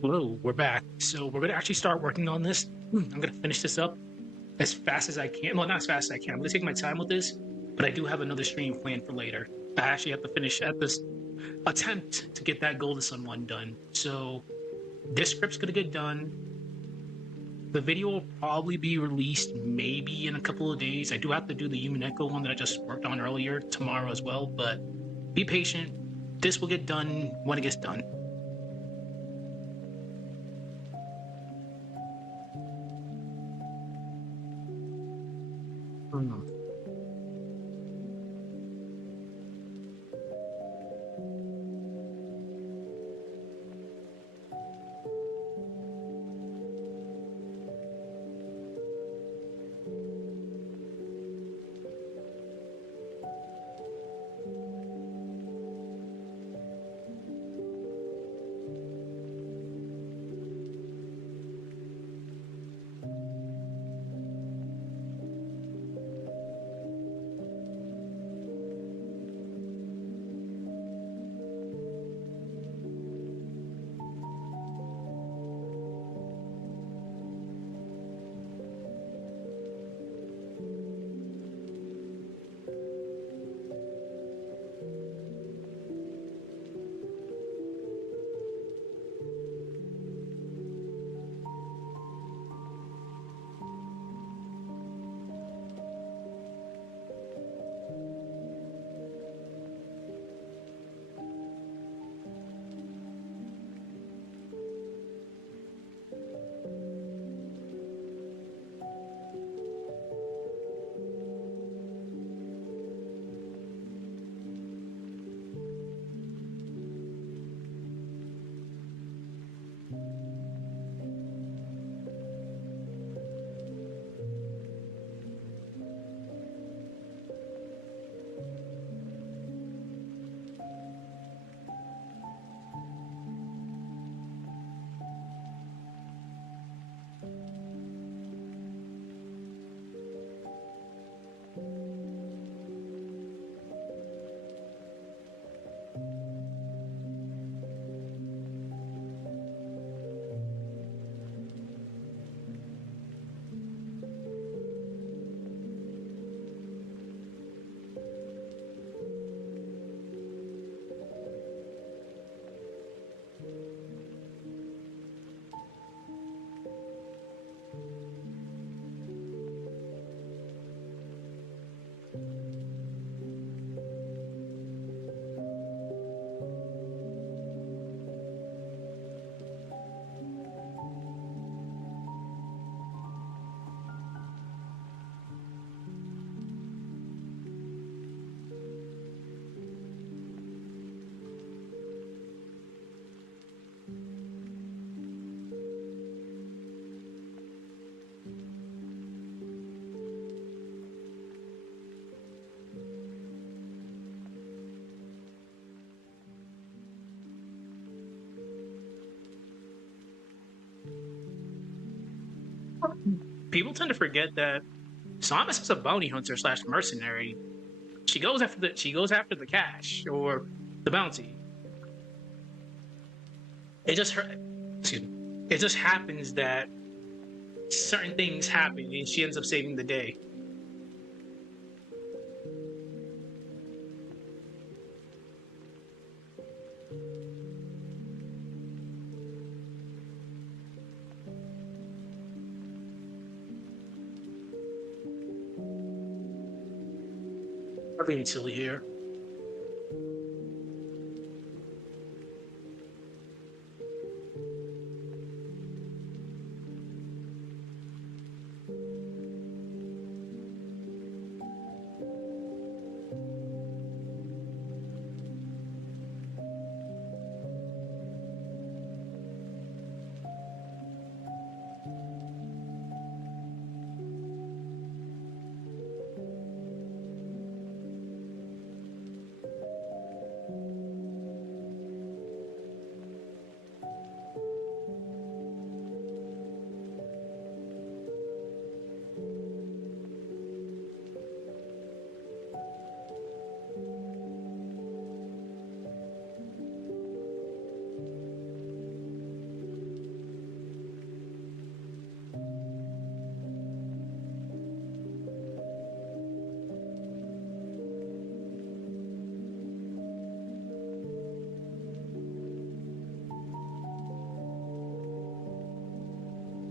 Hello, we're back. So we're gonna actually start working on this. I'm gonna finish this up as fast as I can. Well, not as fast as I can. I'm gonna take my time with this, but I do have another stream planned for later. I actually have to finish at this attempt to get that Golden Sun one done. So this script's gonna get done. The video will probably be released maybe in a couple of days. I do have to do the Human Echo one that I just worked on earlier tomorrow as well, but be patient. This will get done when it gets done. Hmm. People tend to forget that Samus is a bounty hunter slash mercenary. She goes after the cash or the bounty. It just excuse me. It just happens that certain things happen and she ends up saving the day. I'm being silly here.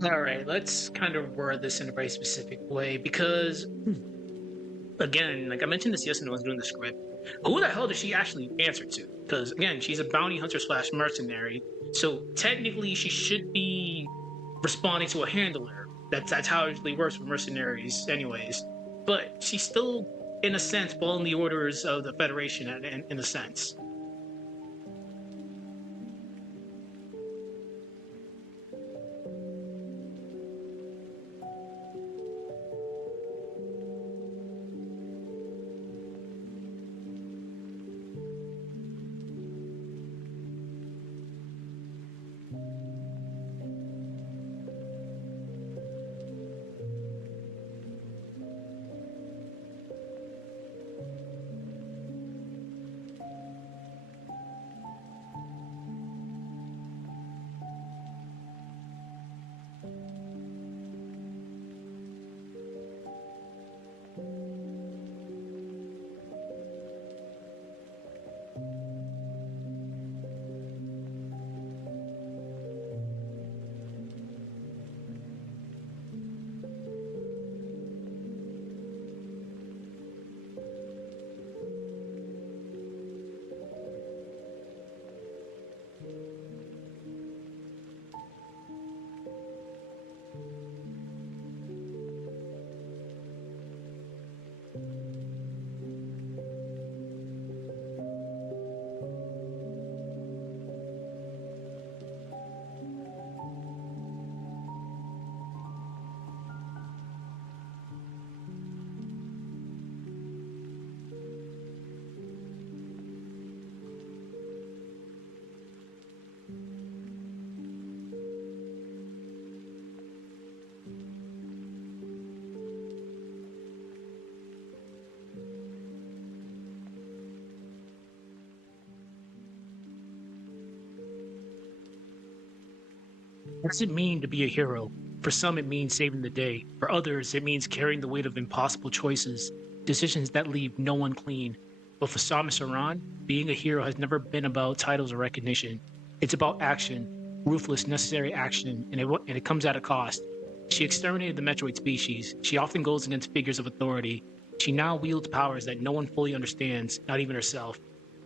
All right, let's kind of word this in a very specific way because, again, like I mentioned this yesterday when I was doing the script, who the hell does she actually answer to? Because, again, she's a bounty hunter slash mercenary, so technically she should be responding to a handler. That's how it usually works with mercenaries, anyways. But she's still, in a sense, following the orders of the Federation, in a sense. What does it mean to be a hero? For some, it means saving the day. For others, it means carrying the weight of impossible choices, decisions that leave no one clean. But for Samus Aran, being a hero has never been about titles or recognition. It's about action, ruthless, necessary action, and it comes at a cost. She exterminated the Metroid species. She often goes against figures of authority. She now wields powers that no one fully understands, not even herself.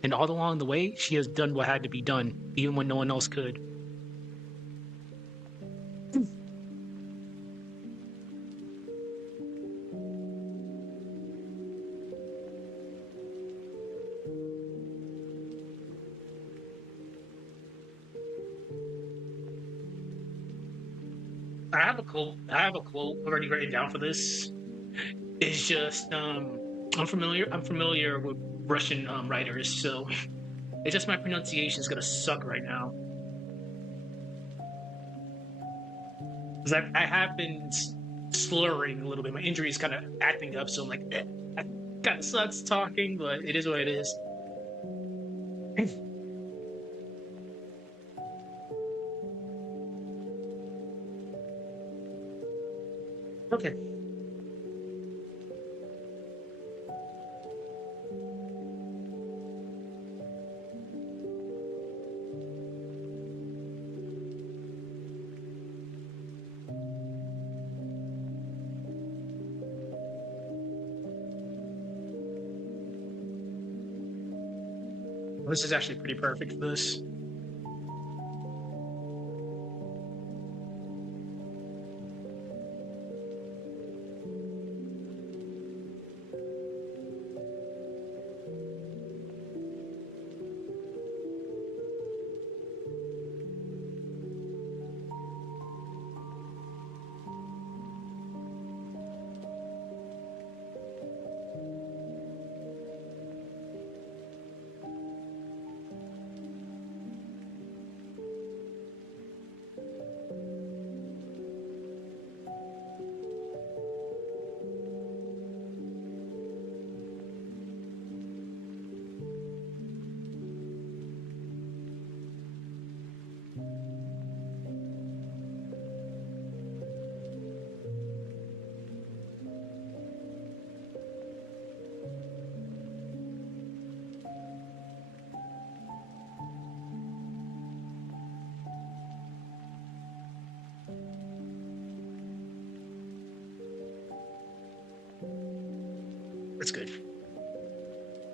And all along the way, she has done what had to be done, even when no one else could. I have a quote already written down for this. It's just I'm familiar with Russian writers, so it's just my pronunciation is gonna suck right now. Because I have been slurring a little bit. My injury is kind of acting up, so I'm like, I kind of sucks talking, but it is what it is. Okay. This is actually pretty perfect for this.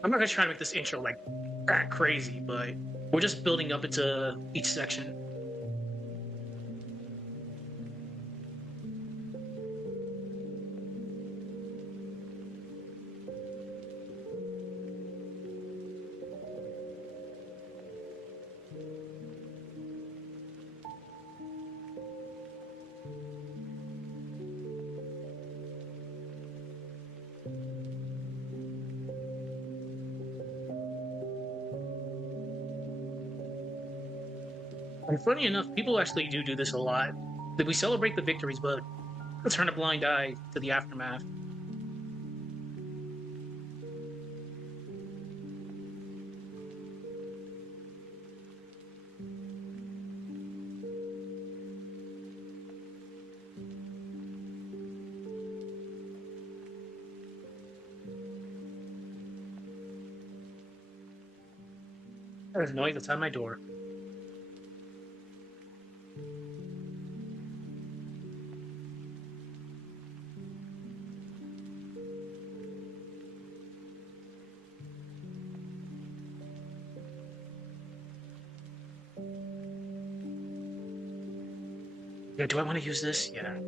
I'm not gonna try to make this intro like crazy, but we're just building up into each section. And funny enough, people actually do this a lot. That we celebrate the victories, but turn a blind eye to the aftermath. There's noise outside my door. Yeah, do I want to use this? Yeah.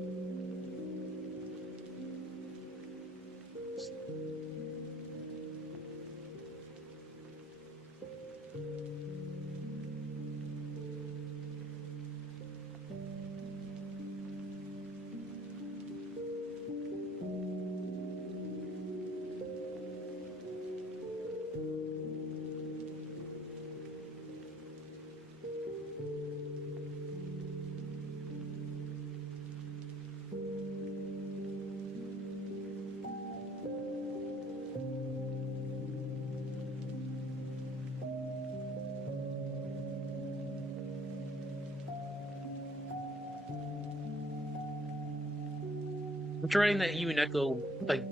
I'm writing that you and Echo like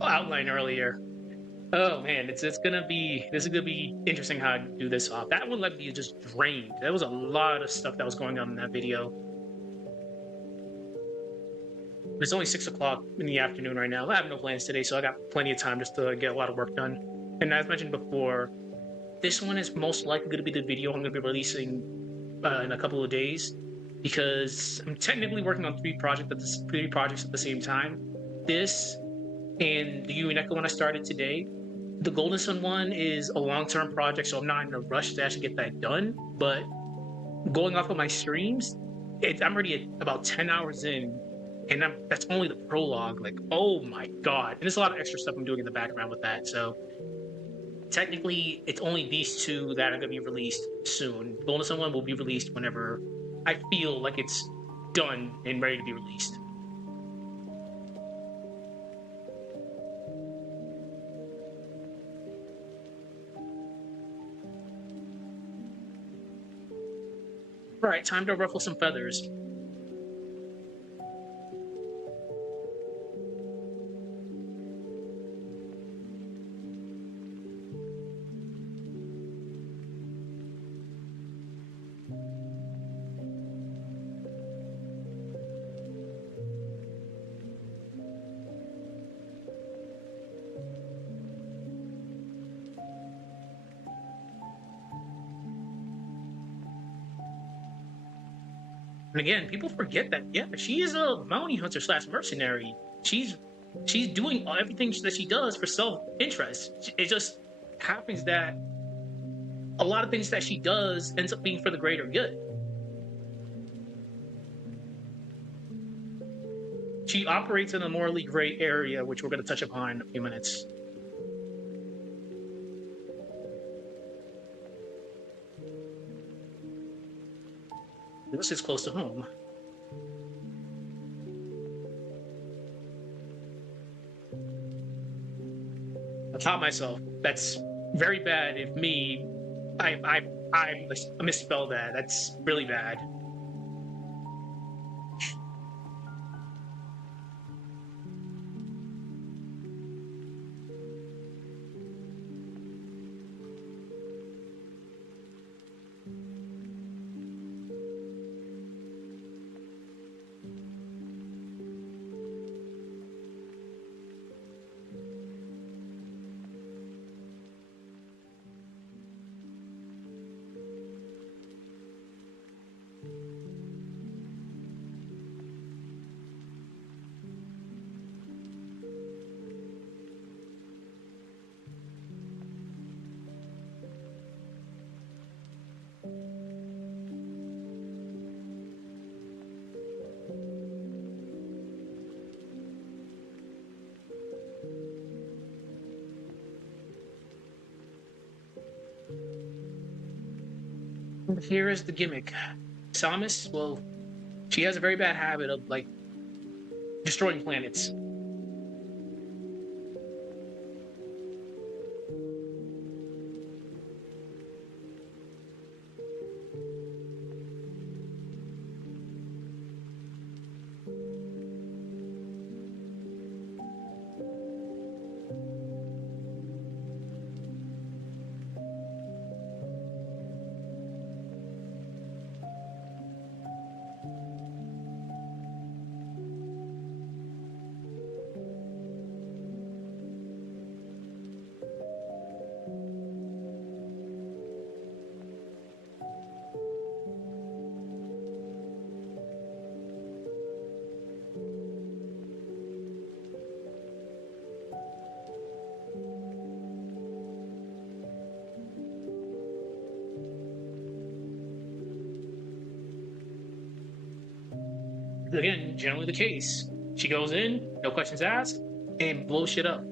outline earlier. Oh man, it's gonna be this is gonna be interesting how I do this off. That one left me just drained. There was a lot of stuff that was going on in that video. It's only 6 o'clock in the afternoon right now. I have no plans today, so I got plenty of time just to get a lot of work done. And as mentioned before, this one is most likely going to be the video I'm going to be releasing in a couple of days because I'm technically working on three projects at the same time. This and the U and Echo one I started today. The Golden Sun one is a long-term project, so I'm not in a rush to actually get that done. But going off of my streams, I'm already at about 10 hours in, and that's only the prologue. Like, oh my god! And there's a lot of extra stuff I'm doing in the background with that. So technically, it's only these two that are gonna be released soon. The Golden Sun one will be released whenever I feel like it's done and ready to be released. All right, time to ruffle some feathers. And again, people forget that yeah, she is a bounty hunter slash mercenary. She's she's doing everything that she does for self interest. It just happens that a lot of things that she does ends up being for the greater good. She operates in a morally gray area, which we're going to touch upon in a few minutes. This is close to home. I taught myself. That's very bad. If me, I misspelled that. That's really bad. Here is the gimmick. Samus, well, she has a very bad habit of like destroying planets. Again, generally the case. She goes in, no questions asked, and blows shit up.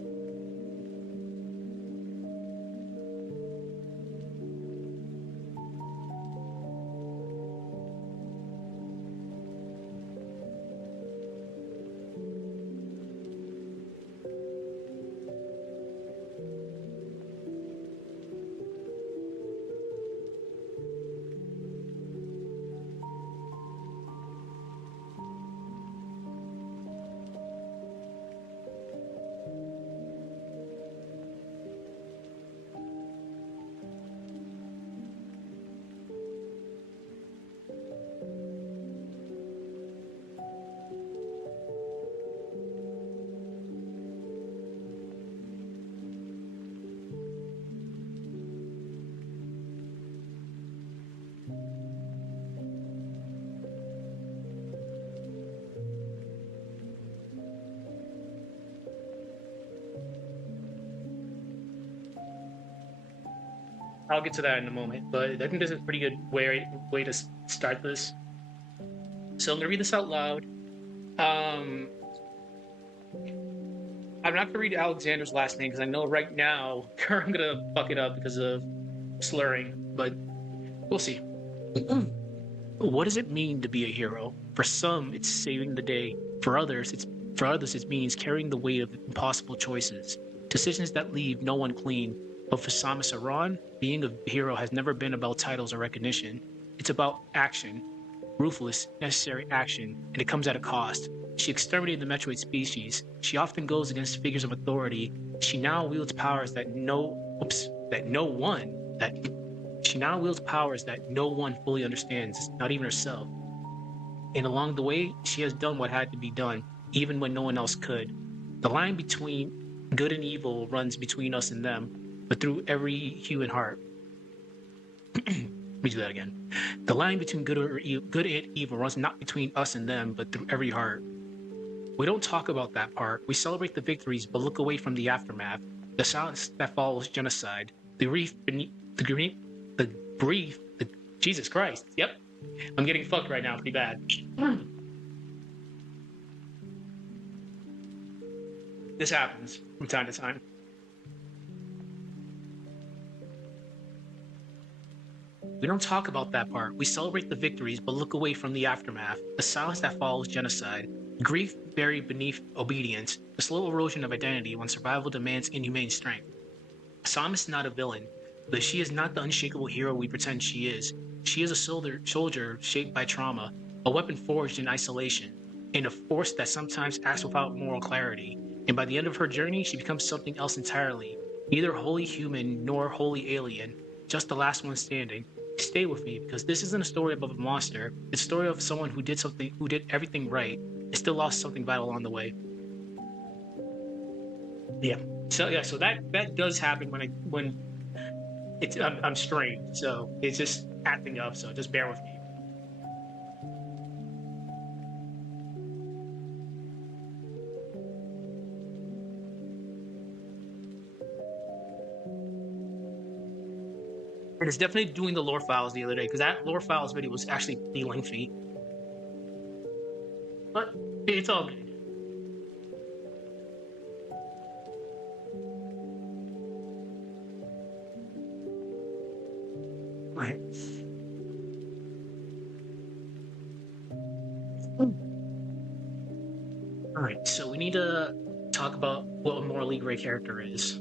I'll get to that in a moment, but I think this is a pretty good way to start this. So I'm gonna read this out loud. Um, I'm not gonna read Alexander's last name because I know right now I'm gonna fuck it up because of slurring, but we'll see. What does it mean to be a hero? For some, it's saving the day. For others, it means carrying the weight of impossible choices, decisions that leave no one clean. But for Samus Aran, being a hero has never been about titles or recognition. It's about action, ruthless, necessary action, and it comes at a cost. She exterminated the Metroid species. She often goes against figures of authority. She now wields powers that she now wields powers that no one fully understands, not even herself. And along the way, she has done what had to be done, even when no one else could. The line between good and evil runs between us and them, but through every human heart. Let me do that again. The line between good and evil runs not between us and them, but through every heart. We don't talk about that part. We celebrate the victories, but look away from the aftermath. The silence that follows genocide. The grief beneath the grief. Jesus Christ. Yep, I'm getting fucked right now, pretty bad. This happens from time to time. We don't talk about that part. We celebrate the victories, but look away from the aftermath. The silence that follows genocide. Grief buried beneath obedience. The slow erosion of identity when survival demands inhumane strength. Samus is not a villain, but she is not the unshakable hero we pretend she is. She is a soldier shaped by trauma, a weapon forged in isolation, and a force that sometimes acts without moral clarity. And by the end of her journey, she becomes something else entirely, neither wholly human nor wholly alien, just the last one standing. Stay with me, because this isn't a story about a monster. It's a story of someone who did everything right, and still lost something vital along the way. Yeah. So that does happen when I'm strained, so it's just acting up. So just bear with me. And it's definitely doing the lore files the other day because that lore files video was actually pretty lengthy, but it's all good. Right. All right, so we need to talk about what a morally gray character is.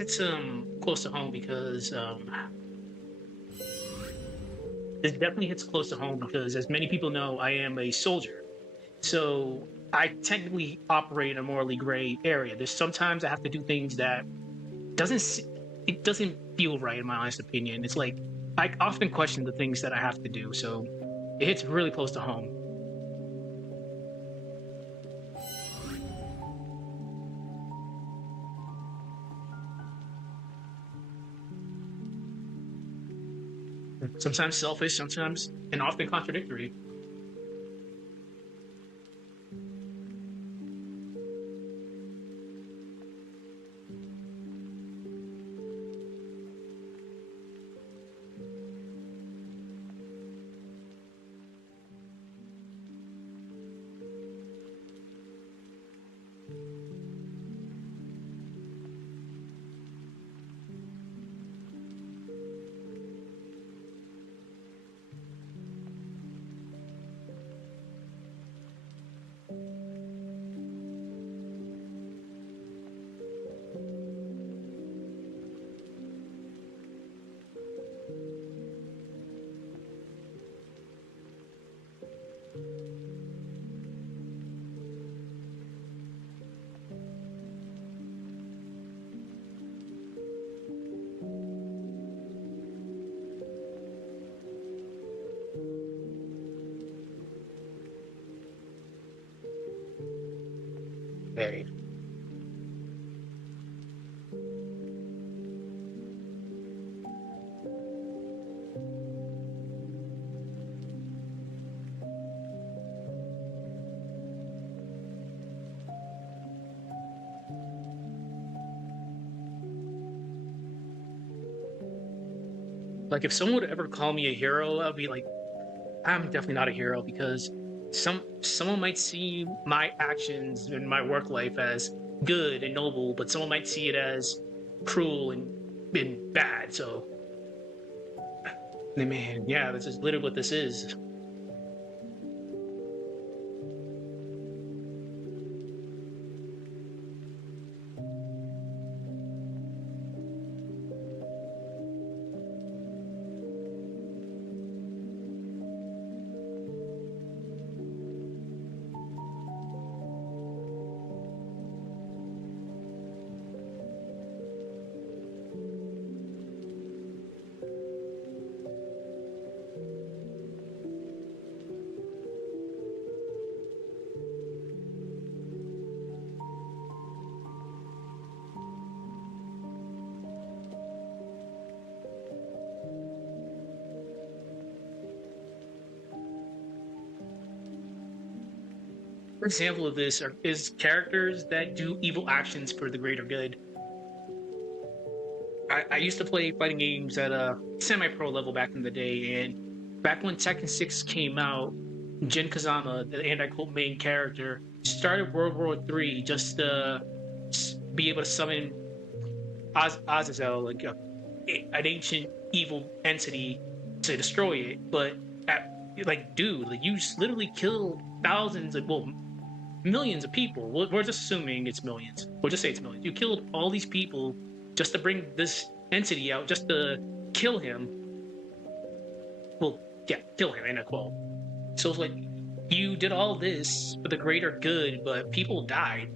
It's close to home because it definitely hits close to home because, as many people know, I am a soldier. So I technically operate in a morally gray area. There's sometimes I have to do things that doesn't it doesn't feel right in my honest opinion. It's like I often question the things that I have to do. So it hits really close to home. Sometimes selfish, sometimes and often contradictory. Very. Like if someone would ever call me a hero, I'd be like, I'm definitely not a hero because someone might see my actions in my work life as good and noble, but someone might see it as cruel and bad. So, man, yeah, this is literally what this is. For example of this is characters that do evil actions for the greater good. I used to play fighting games at a semi-pro level back in the day, and back when Tekken 6 came out, Jin Kazama, the anti-cult main character, started World War III just to be able to summon Azazel, like an ancient evil entity, to destroy it. But like, dude, like, you literally killed thousands of, well, millions of people. We're just assuming it's millions. We'll just say it's millions. You killed all these people just to bring this entity out, just to kill him. Well, yeah, kill him in a quote. So it's like you did all this for the greater good, but people died.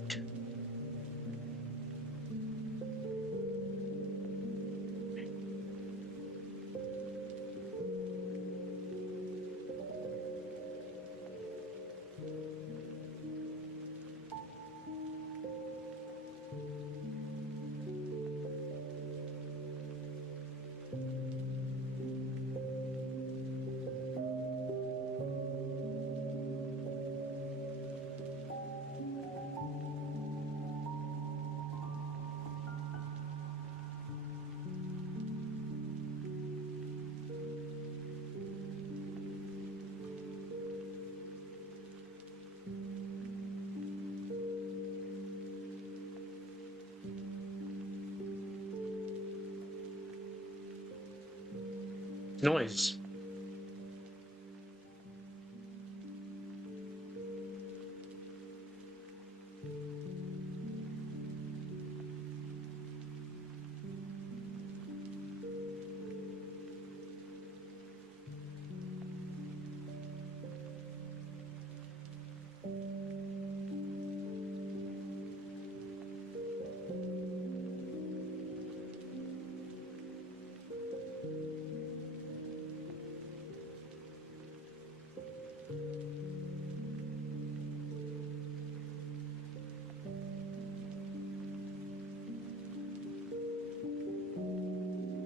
Noise.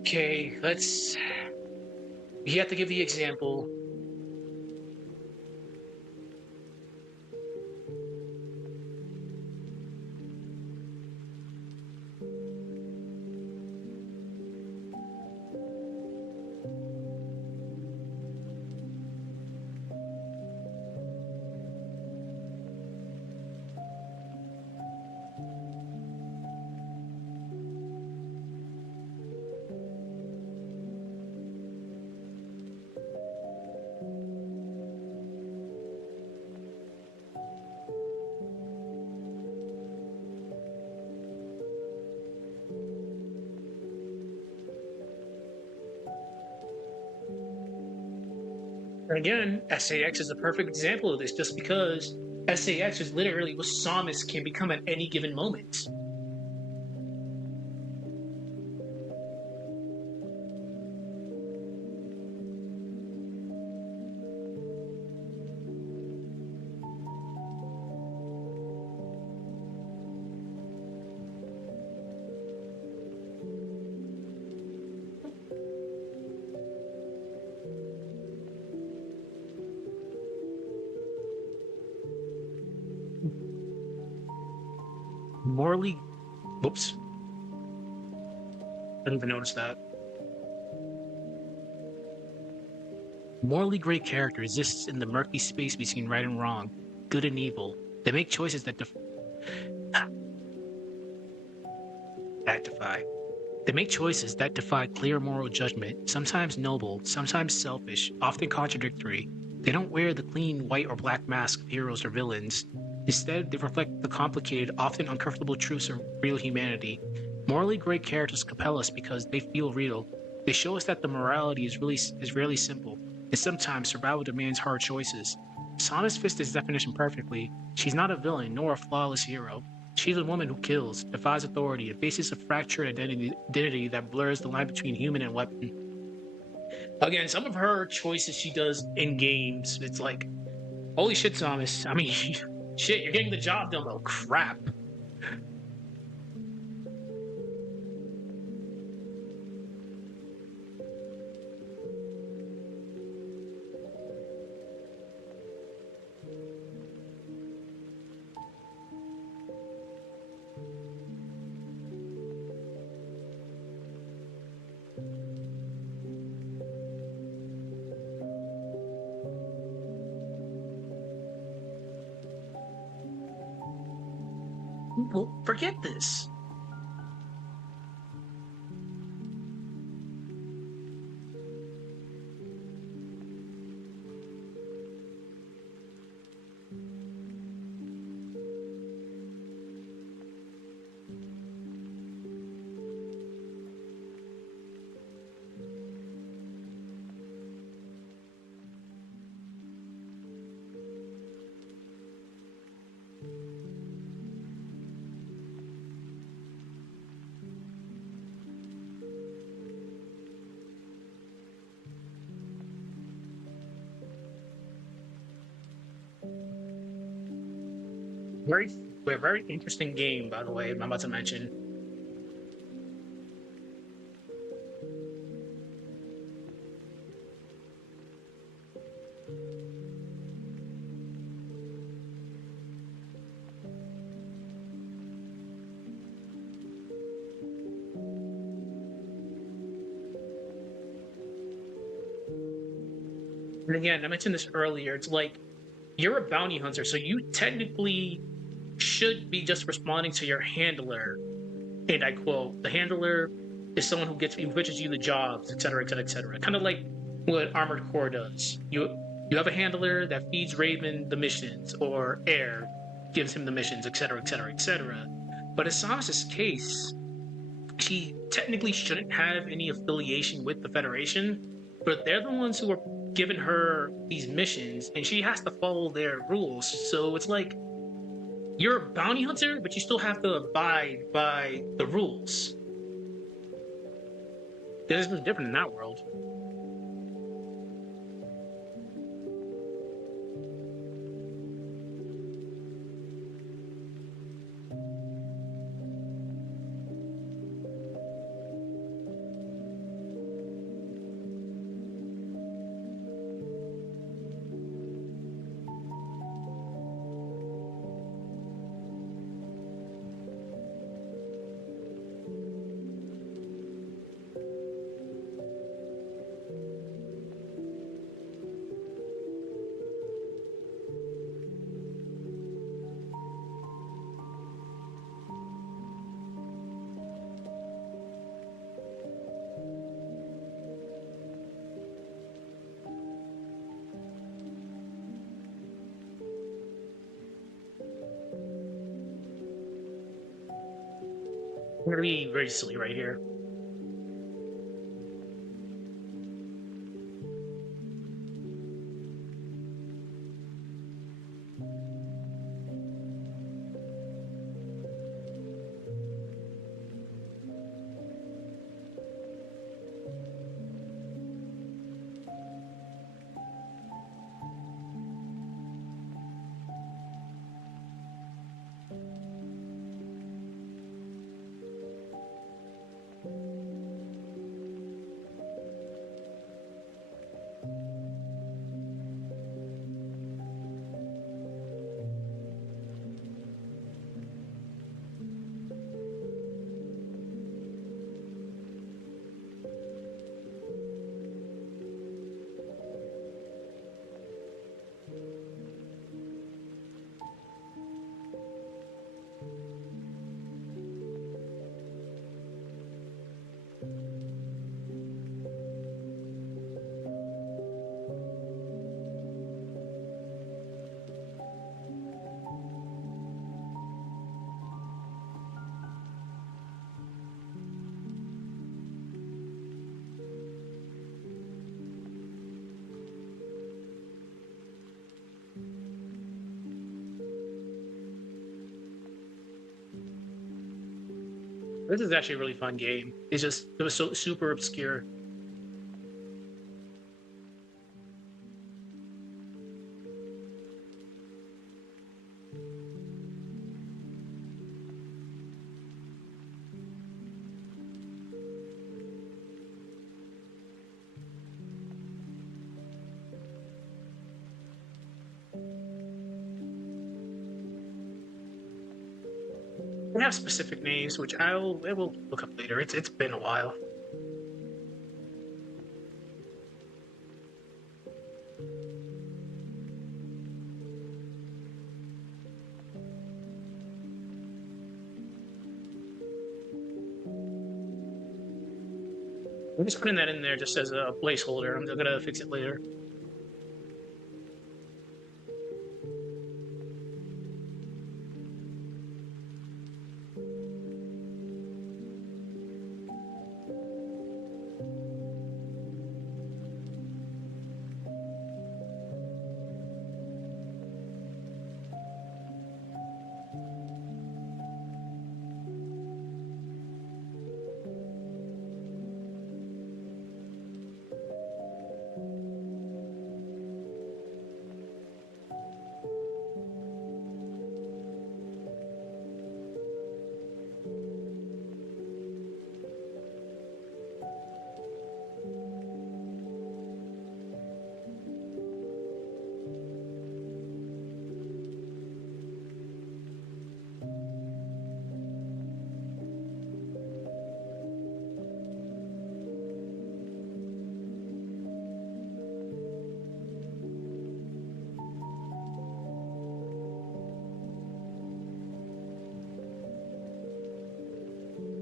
Okay, let's. You have to give the example. And again, SAX is a perfect example of this, just because SAX is literally what Samus can become at any given moment. Morally, whoops, I didn't even notice that. Morally great character exists in the murky space between right and wrong, good and evil. They make choices that defy. They make choices that defy clear moral judgment, sometimes noble, sometimes selfish, often contradictory. They don't wear the clean white or black mask of heroes or villains. Instead, they reflect the complicated, often uncomfortable truths of real humanity. Morally great characters compel us because they feel real. They show us that the morality is rarely simple, and sometimes survival demands hard choices. Samus fits this definition perfectly. She's not a villain nor a flawless hero. She's a woman who kills, defies authority, and faces a fractured identity that blurs the line between human and weapon. Again, some of her choices she does in games, it's like, holy shit, Samus. I mean, shit, you're getting the job done, though. Crap. Well, forget this. Very, very interesting game, by the way. I'm about to mention. And again, I mentioned this earlier. It's like you're a bounty hunter, so you technically should be just responding to your handler. And I quote, the handler is someone who pitches you the jobs, et cetera, et cetera, et cetera. Kind of like what Armored Core does. You have a handler that feeds Raven the missions, or Air gives him the missions, et cetera, et cetera, et cetera. But in Samus's case, she technically shouldn't have any affiliation with the Federation, but they're the ones who are giving her these missions, and she has to follow their rules. So it's like you're a bounty hunter, but you still have to abide by the rules. This is different in that world. I'm gonna be very silly right here. This is actually a really fun game. It was so super obscure. They have specific names, which I will look up later. It's been a while. I'm just putting that in there just as a placeholder. I'm gonna fix it later.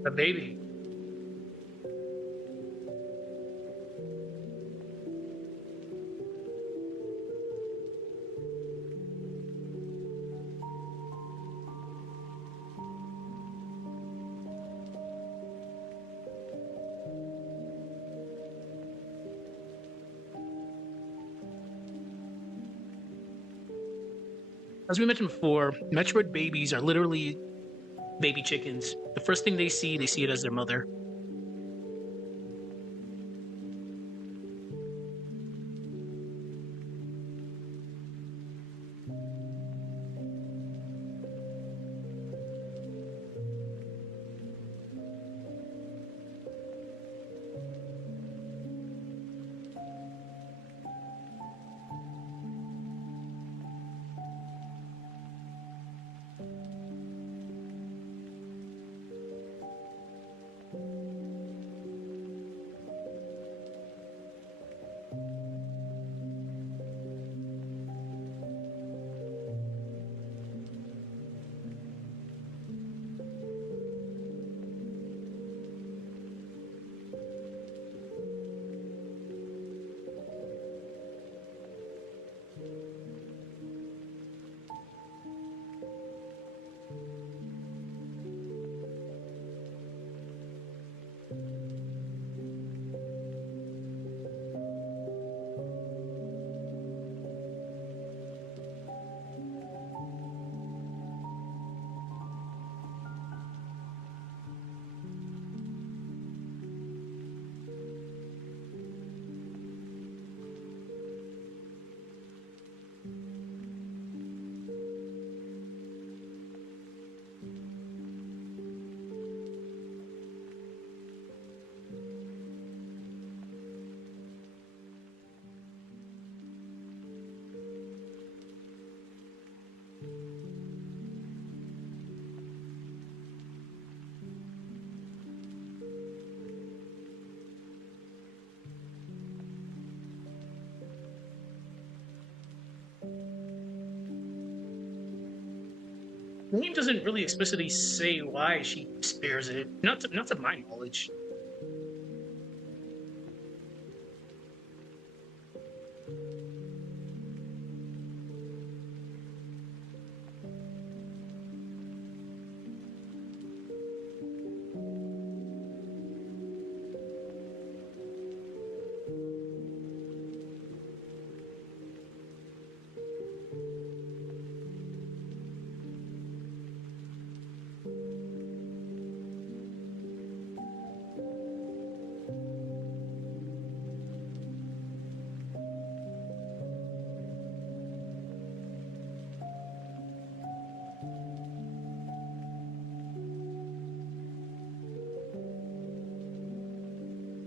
A baby. As we mentioned before, Metroid babies are literally baby chickens. The first thing they see it as their mother. The game doesn't really explicitly say why she spares it. Not to my knowledge.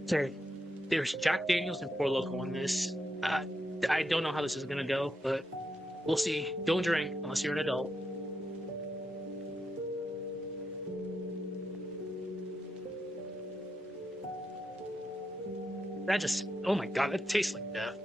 Okay, there's Jack Daniels and Four Loko on this. Uh, I don't know how this is gonna go, but we'll see. Don't drink unless you're an adult. That just, oh my god, that tastes like death.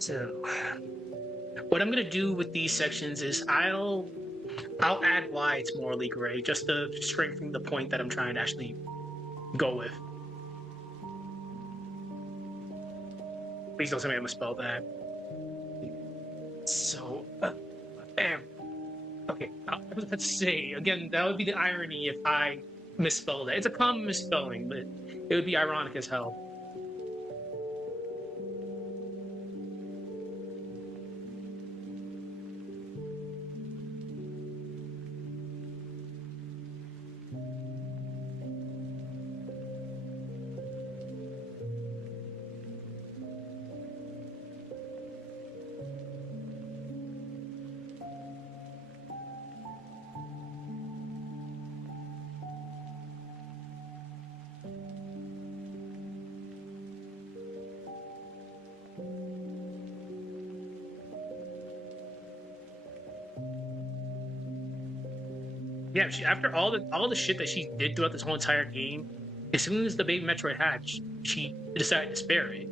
So, what I'm gonna do with these sections is I'll add why it's morally gray, just to strengthen the point that I'm trying to actually go with. Please don't tell me I misspelled that. So, bam. Okay, I was about to say again. That would be the irony if I misspelled it. It's a common misspelling, but it would be ironic as hell. Yeah, after all the shit that she did throughout this whole entire game, as soon as the baby Metroid hatched, she decided to spare it.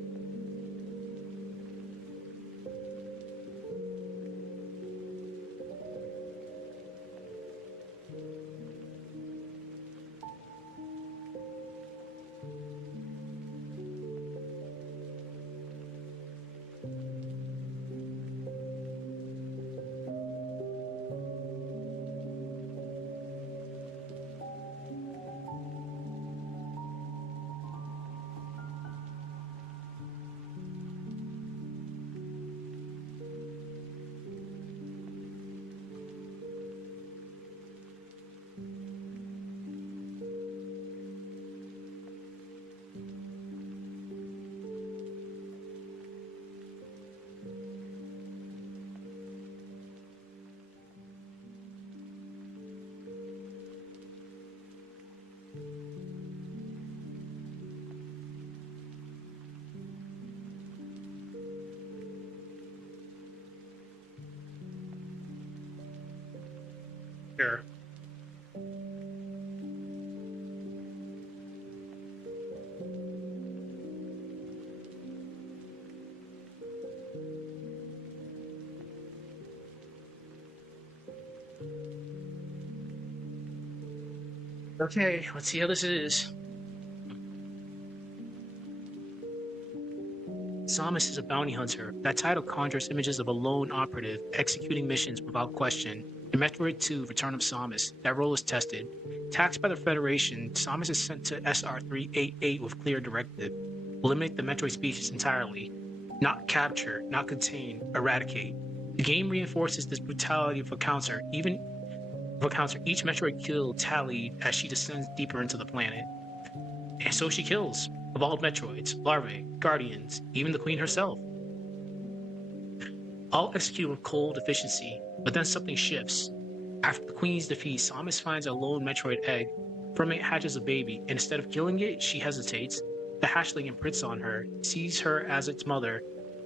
Sure. Okay, let's see how this is. Samus is a bounty hunter. That title conjures images of a lone operative executing missions without question. In Metroid 2, Return of Samus, that role is tested. Taxed by the Federation, Samus is sent to SR-388 with clear directive. Eliminate the Metroid species entirely. Not capture, not contain, eradicate. The game reinforces this brutality of encounter, even of encounter each Metroid kill tallied as she descends deeper into the planet. And so she kills. Evolved Metroids, larvae, guardians, even the Queen herself. All executed with cold efficiency, but then something shifts. After the Queen's defeat, Samus finds a lone Metroid egg. From it hatches a baby, and instead of killing it, she hesitates. The hatchling imprints on her, sees her as its mother,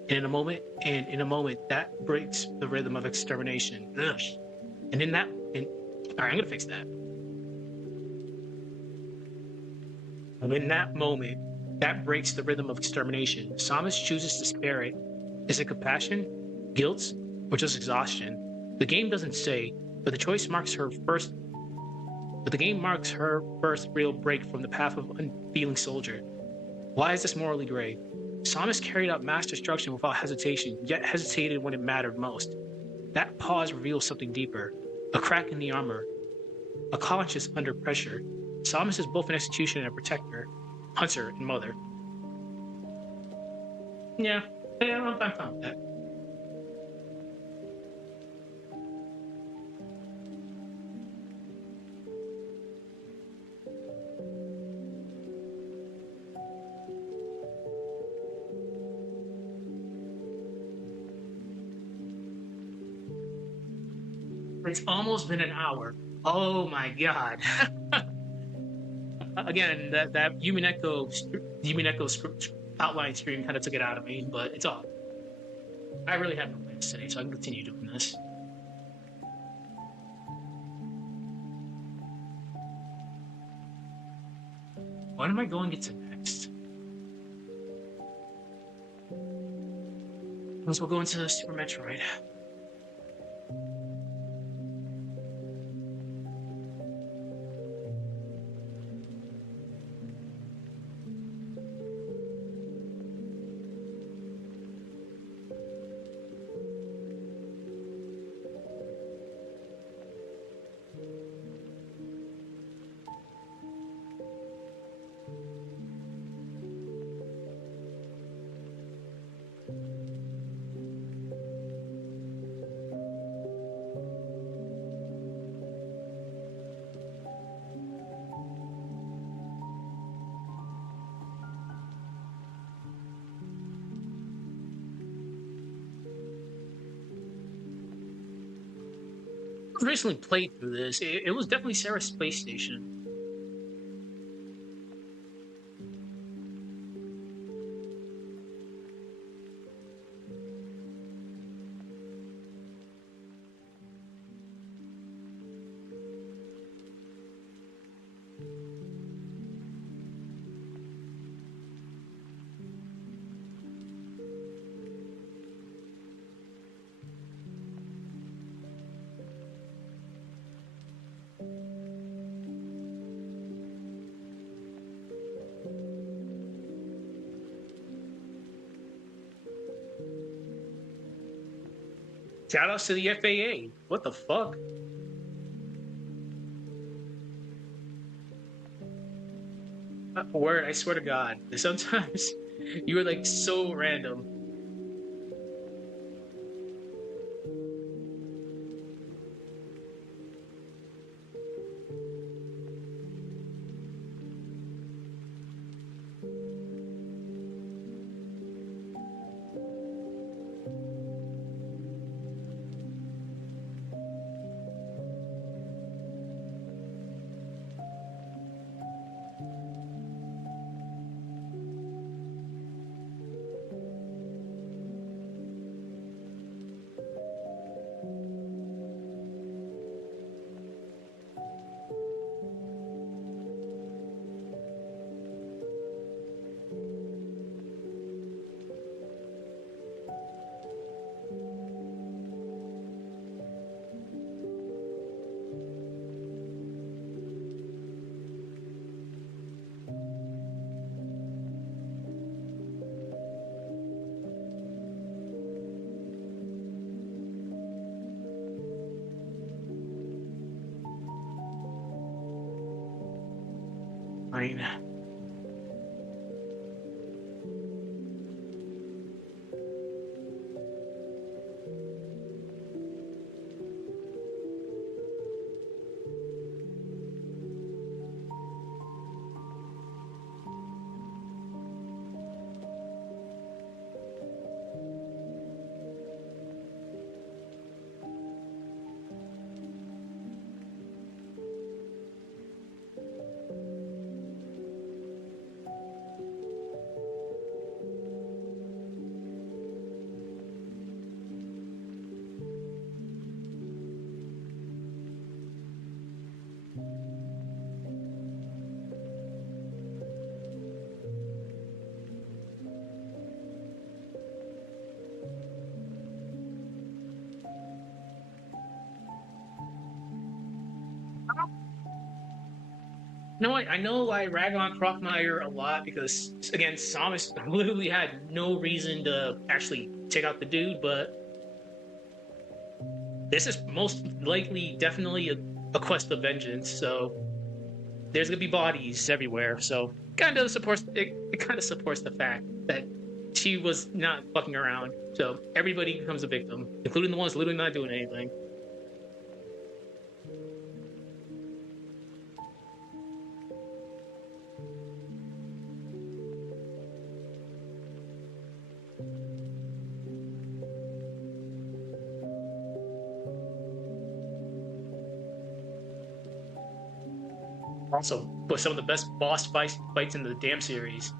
and in a moment, that breaks the rhythm of extermination. Ugh. And in that, alright, I'm gonna fix that. And in that moment, that breaks the rhythm of extermination. Samus chooses to spare it. Is it compassion, guilt, or just exhaustion? The game doesn't say, but the choice marks her first. But the game marks her first real break from the path of unfeeling soldier. Why is this morally gray? Samus carried out mass destruction without hesitation, yet hesitated when it mattered most. That pause reveals something deeper. A crack in the armor. A conscience under pressure. Samus is both an executioner and a protector, hunter and mother. Yeah, I'm fine with that. It's almost been an hour. Oh my god. Again, that Yumineko outline screen kind of took it out of me, but it's all. I really have no plans today, so I can continue doing this. What am I going into next? Let's go into Super Metroid. Recently played through this. It was definitely Sarah's Space Station. Shout outs to the FAA. What the fuck? Word, I swear to God. Sometimes you are like so random. Fine. You know what? I know I rag on Crockmeyer a lot because, again, Samus literally had no reason to actually take out the dude, but this is most likely definitely a quest of vengeance, so there's gonna be bodies everywhere. So it kind of supports the fact that she was not fucking around. So everybody becomes a victim, including the ones literally not doing anything. Also, with some of the best fights in the damn series.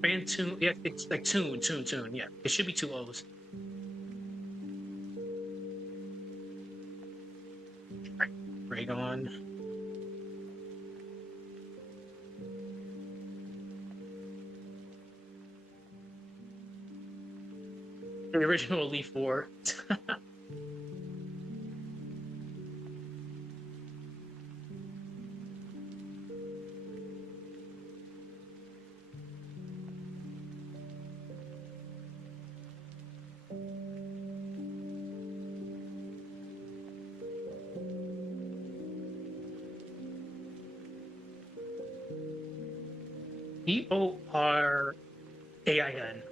Man, tune, yeah, it's like tune. Yeah, it should be two O's. Right, Raygon. The original Elite Four. Eorain.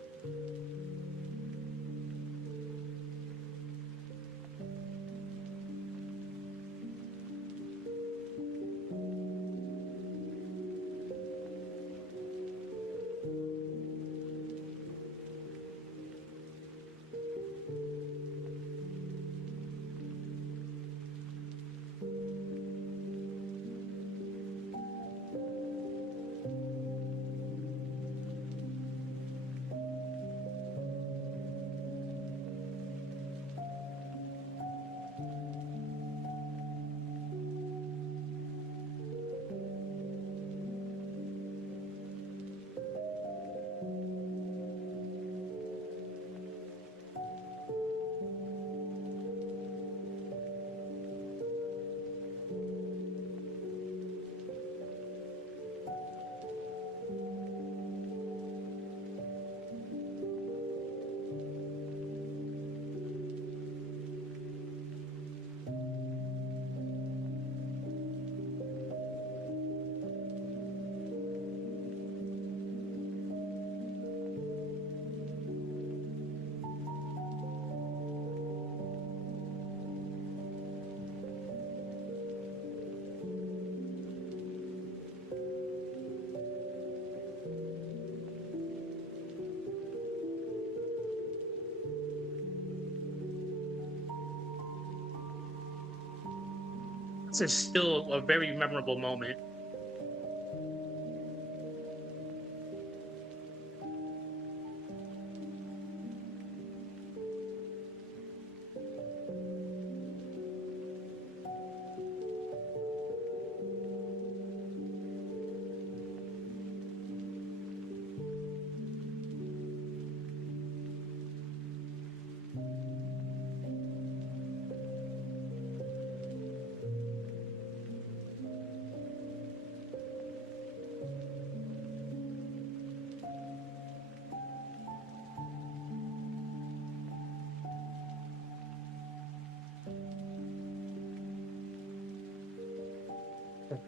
This is still a very memorable moment.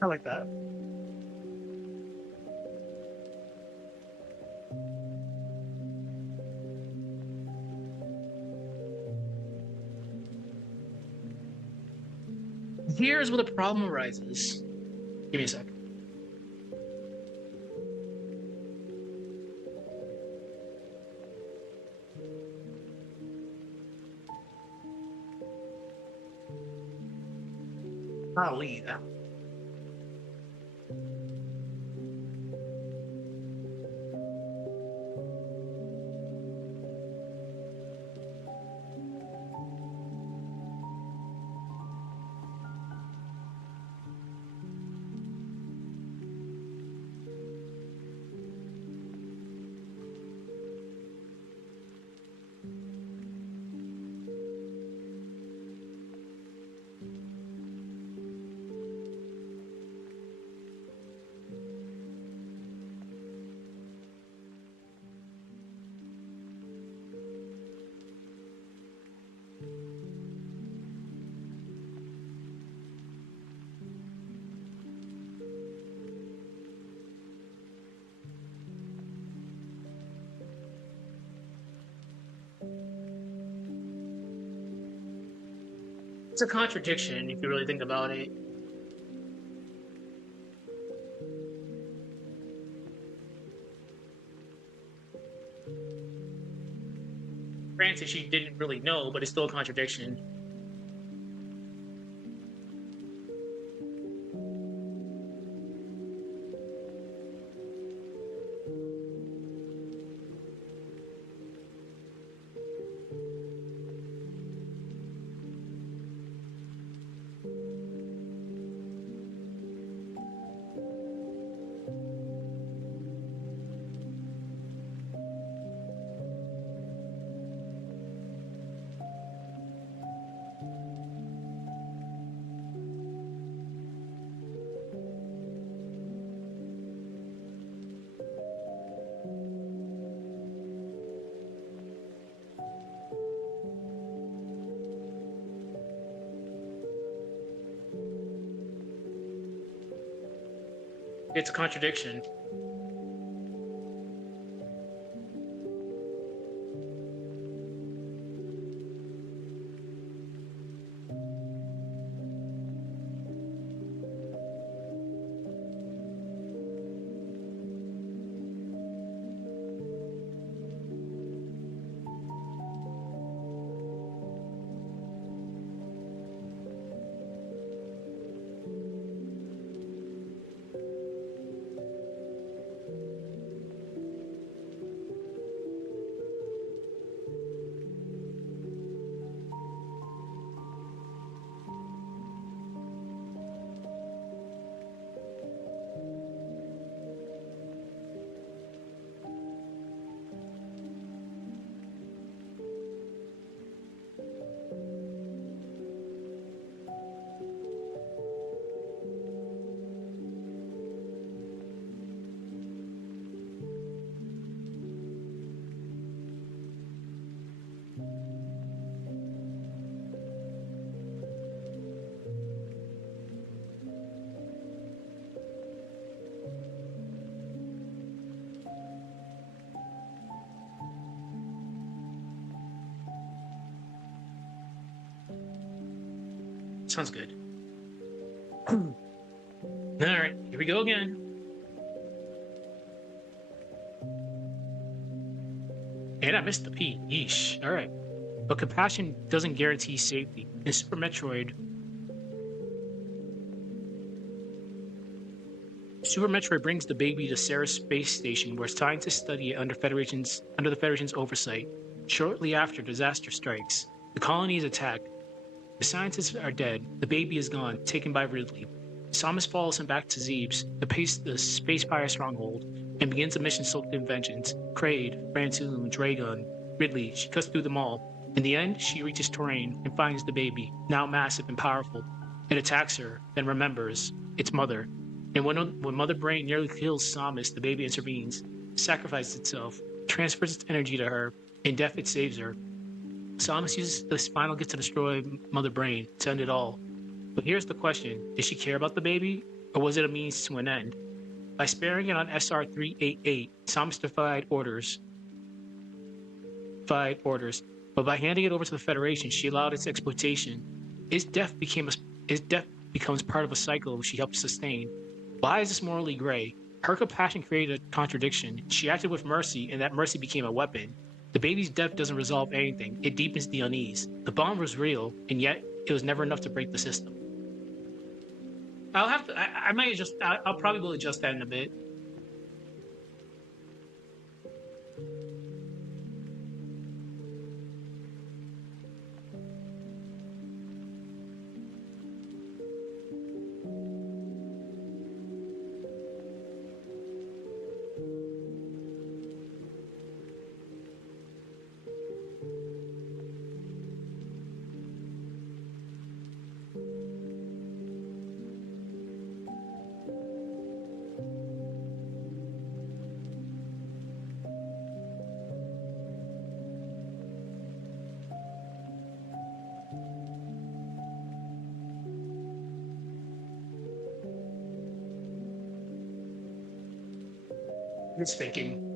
I like that. Here's where the problem arises. Give me a sec. I'll leave. It's a contradiction if you really think about it. Granted, she didn't really know, but it's still a contradiction. It's a contradiction. Sounds good. All right, here we go again. And I missed the P. Yeesh. All right. But compassion doesn't guarantee safety. In Super Metroid, Super Metroid brings the baby to Ceres space station, where scientists study it under the Federation's oversight. Shortly after, disaster strikes. The colony is attacked. The scientists are dead. The baby is gone, taken by Ridley. Samus follows him back to Zebes, the space pirate stronghold, and begins a mission soaked in vengeance. Kraid, Rantoon, Dragon, Ridley, she cuts through them all. In the end, she reaches Terrain and finds the baby, now massive and powerful. It attacks her, then remembers its mother. And when Mother Brain nearly kills Samus, the baby intervenes, sacrifices itself, transfers its energy to her. In death, it saves her. Samus uses the final gift to destroy Mother Brain to end it all. But here's the question: did she care about the baby, or was it a means to an end? By sparing it on SR-388, Samus defied orders, but by handing it over to the Federation, she allowed its exploitation. Its death becomes part of a cycle she helped sustain. Why is this morally gray? Her compassion created a contradiction. She acted with mercy, and that mercy became a weapon. The baby's death doesn't resolve anything. It deepens the unease. The bond was real, and yet it was never enough to break the system. I'll have to. I might adjust. I'll probably will adjust that in a bit. Just thinking.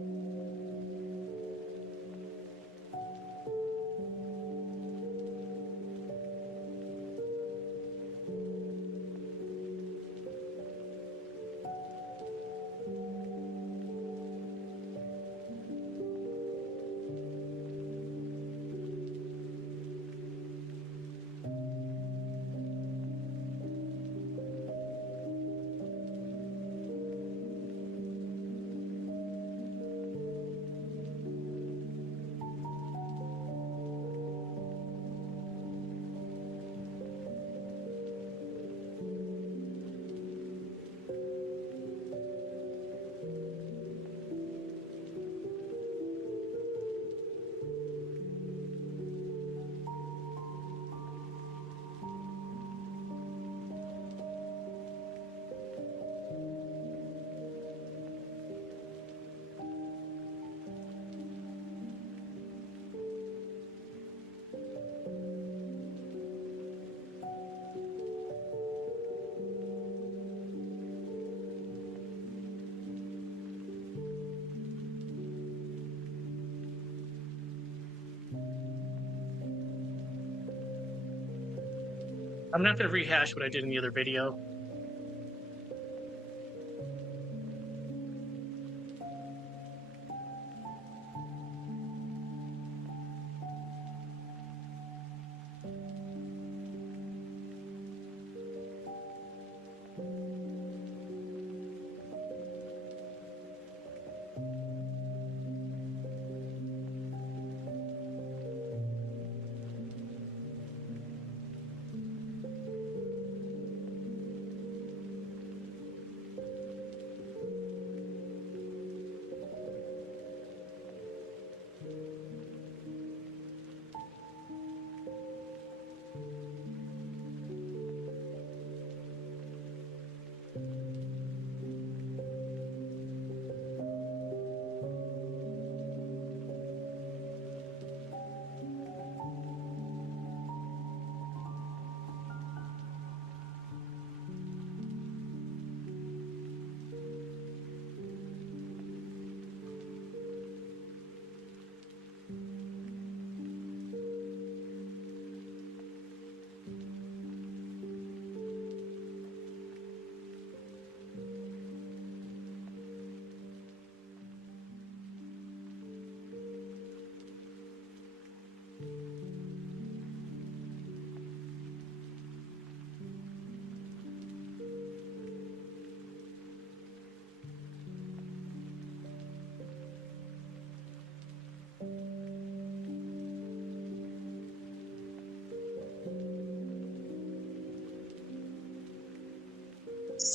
I'm not going to rehash what I did in the other video.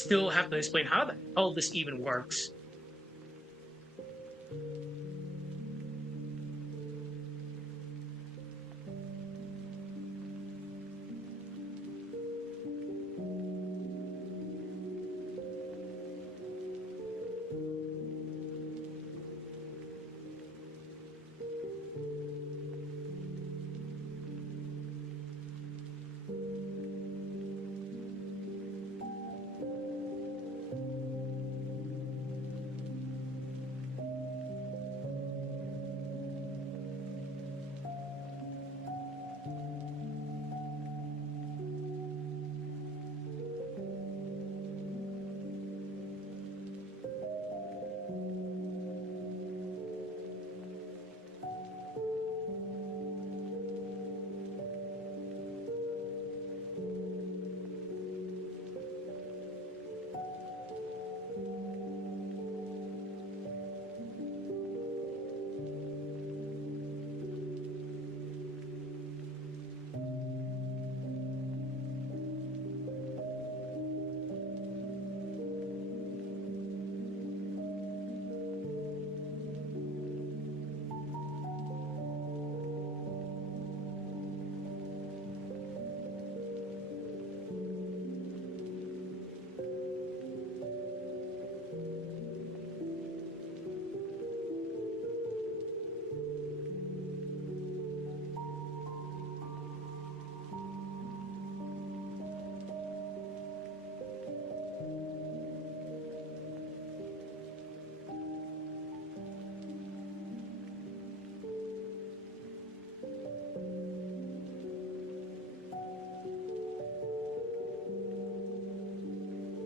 still have to explain how the hell this even works.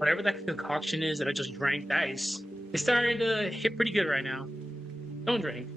Whatever that concoction is that I just drank, that is it's starting to hit pretty good right now. Don't drink.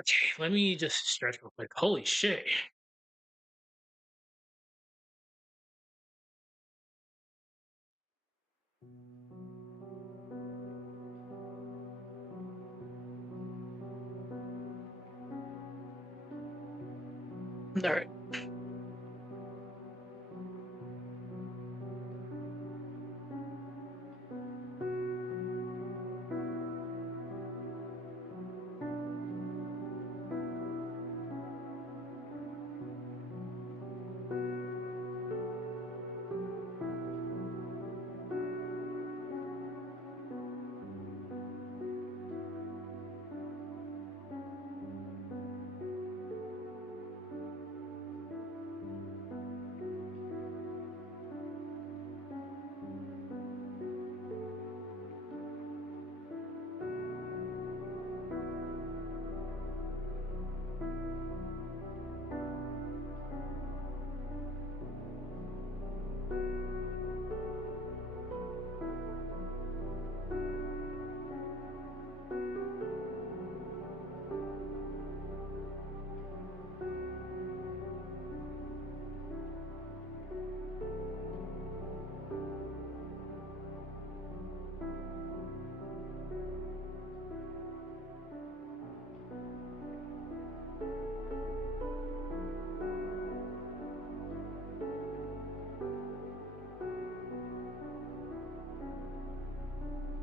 Okay, let me just stretch real quick. Holy shit. All right.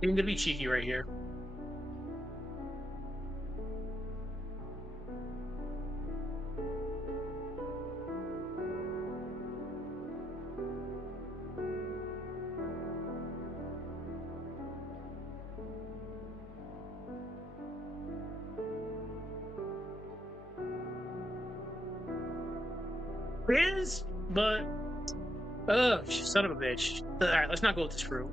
I'm gonna be cheeky right here. It is, but son of a bitch. All right, let's not go with this fruit.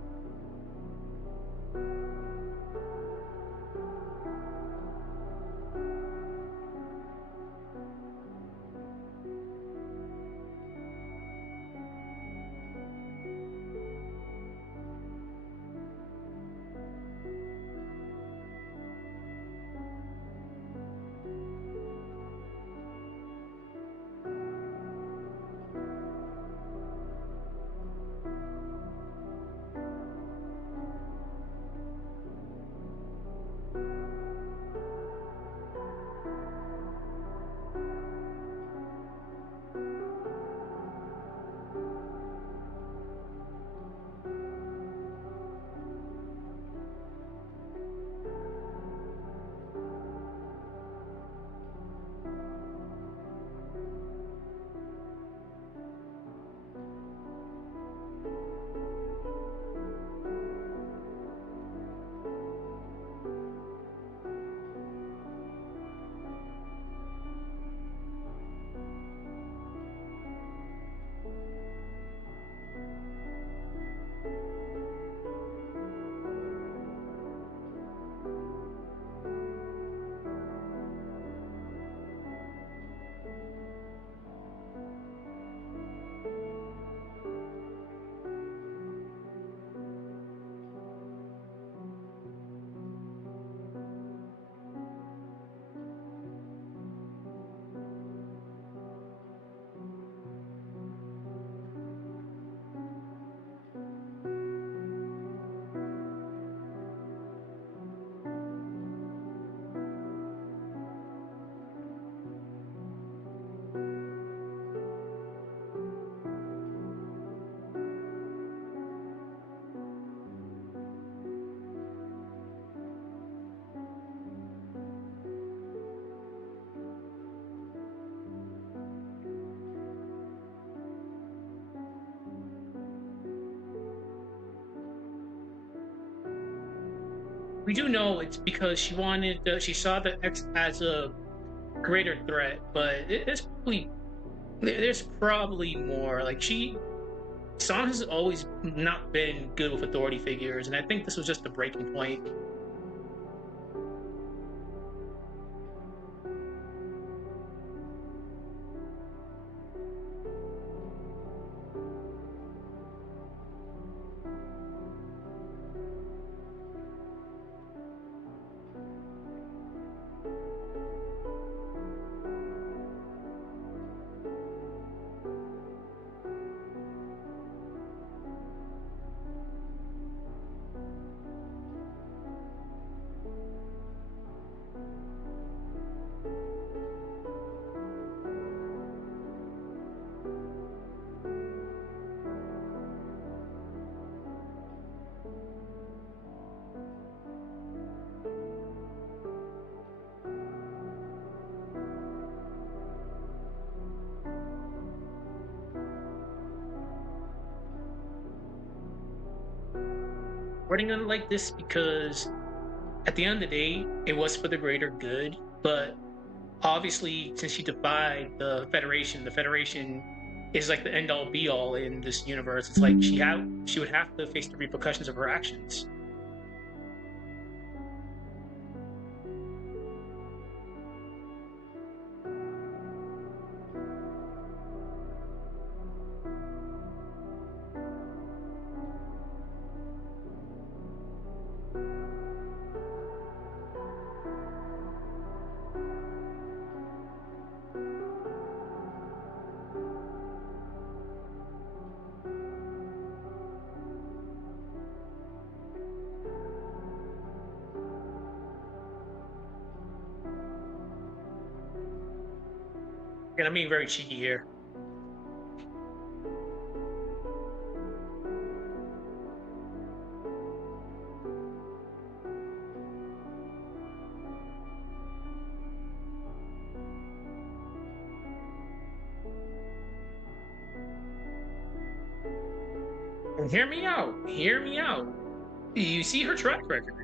We do know it's because she wanted. She saw the X as a greater threat, but there's probably more. Like Sana has always not been good with authority figures, and I think this was just the breaking point. Wording on it like this because at the end of the day, it was for the greater good, but obviously, since she defied the Federation is like the end all be all in this universe. It's like she would have to face the repercussions of her actions. And I'm being very cheeky here. And hear me out. Hear me out. You see her track record.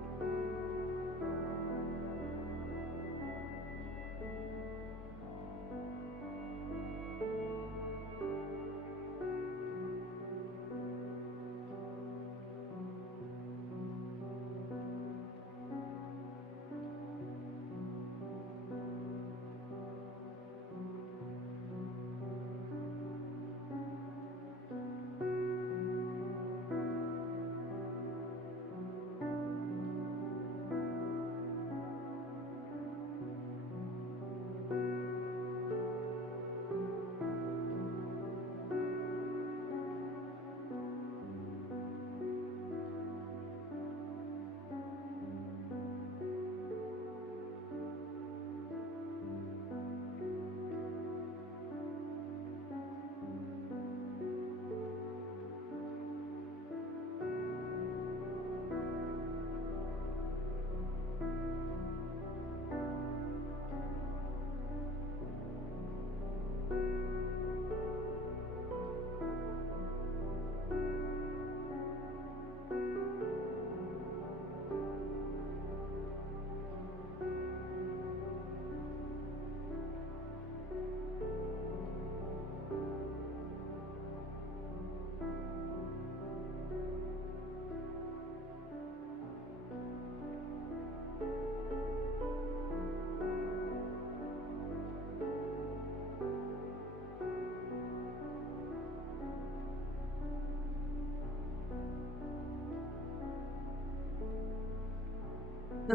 I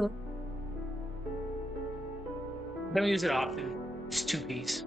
don't use it often. It's two piece.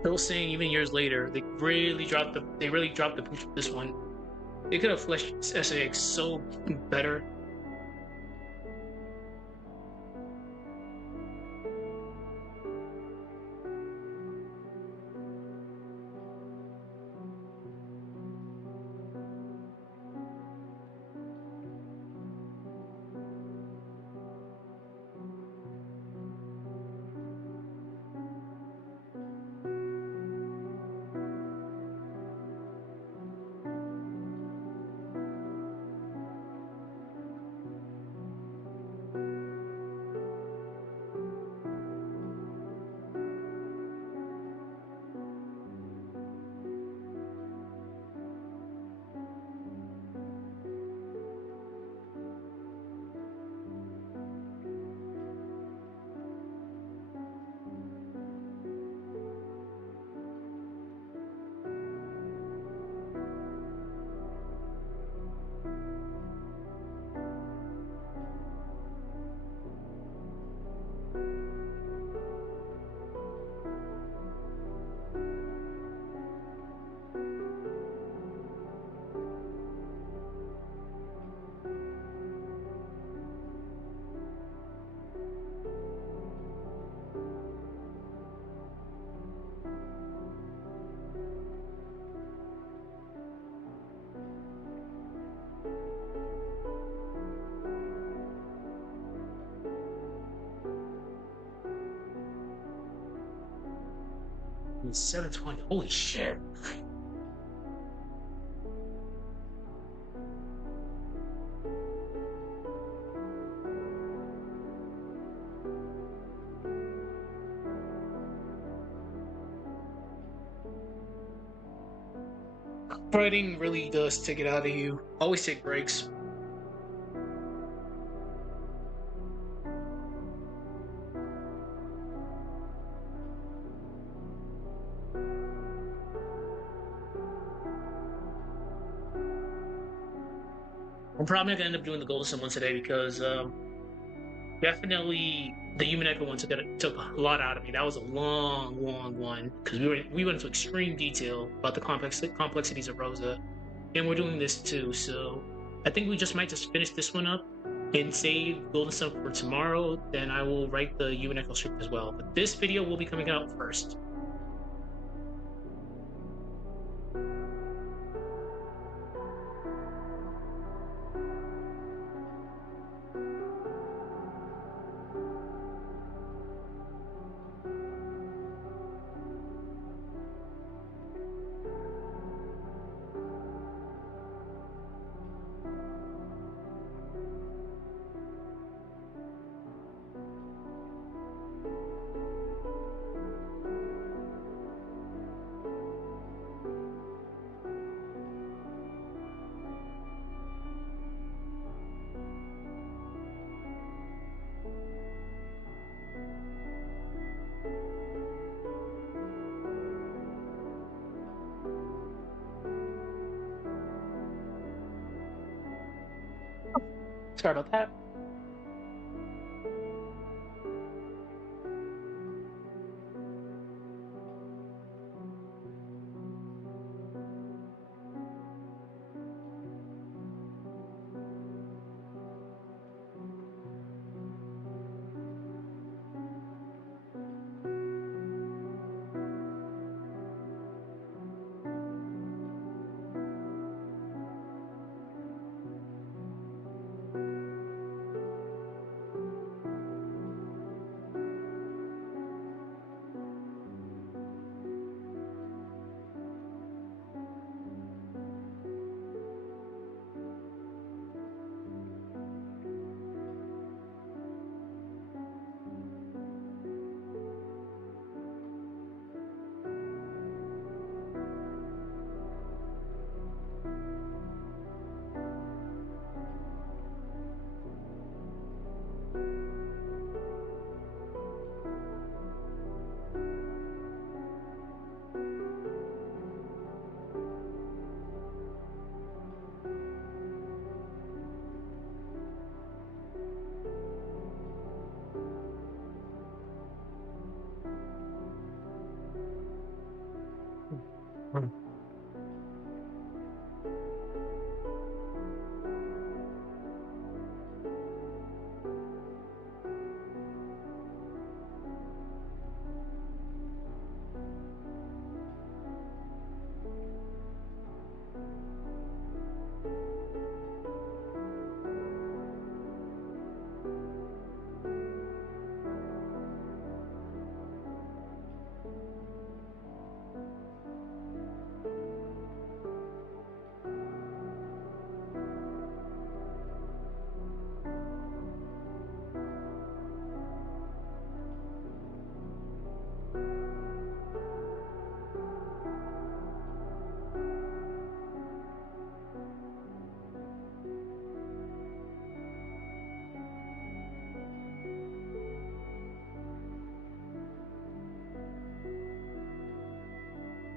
Still saying even years later, they really dropped the push with this one. They could have fleshed SAX so better. It's 720. Holy shit. Writing really does take it out of you. Always take breaks. I'm probably gonna end up doing the Golden Sun one today because definitely the Human Echo one took a lot out of me. That was a long one because we went into extreme detail about the complexities of Rosa, and we're doing this too. So I think we just might just finish this one up and save Golden Sun for tomorrow. Then I will write the Human Echo script as well. But this video will be coming out first. Sorry about that.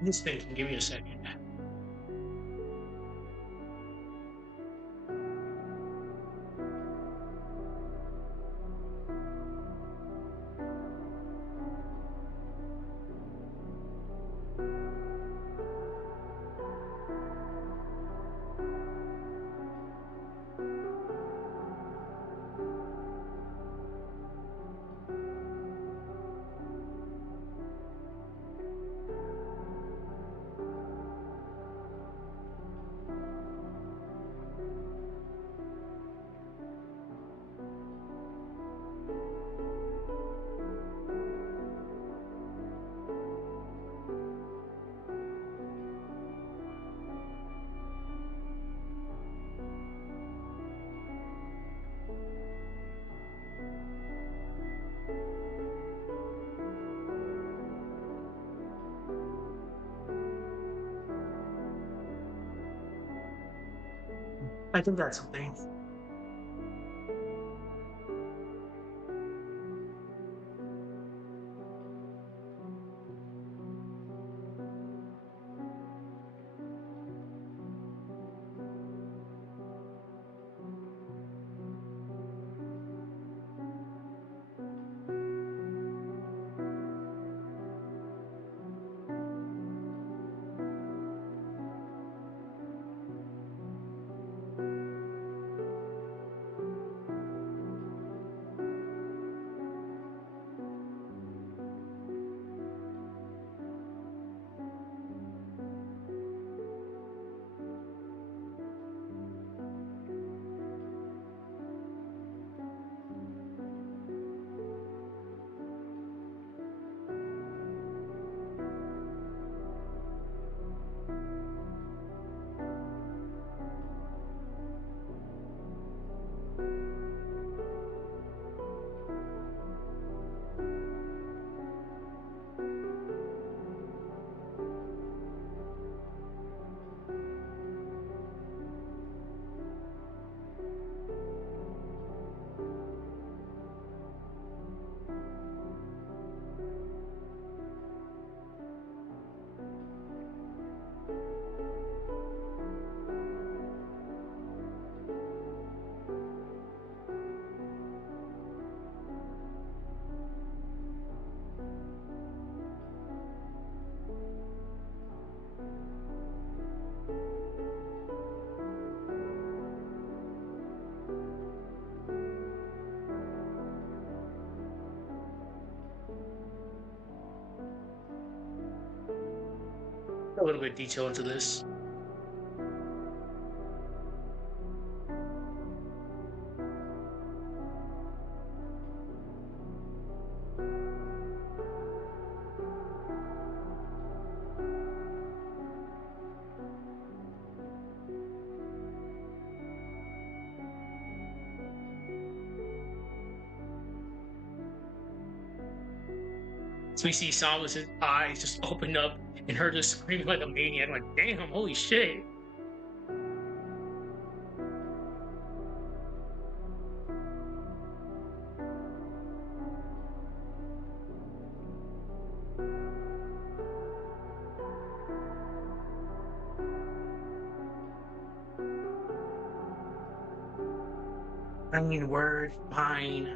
Just thinking. Give me a second. I think that's something. A little bit of detail into this. So we see Samus's eyes just open up and her just screaming like a maniac, like, damn, holy shit. I mean, word, fine.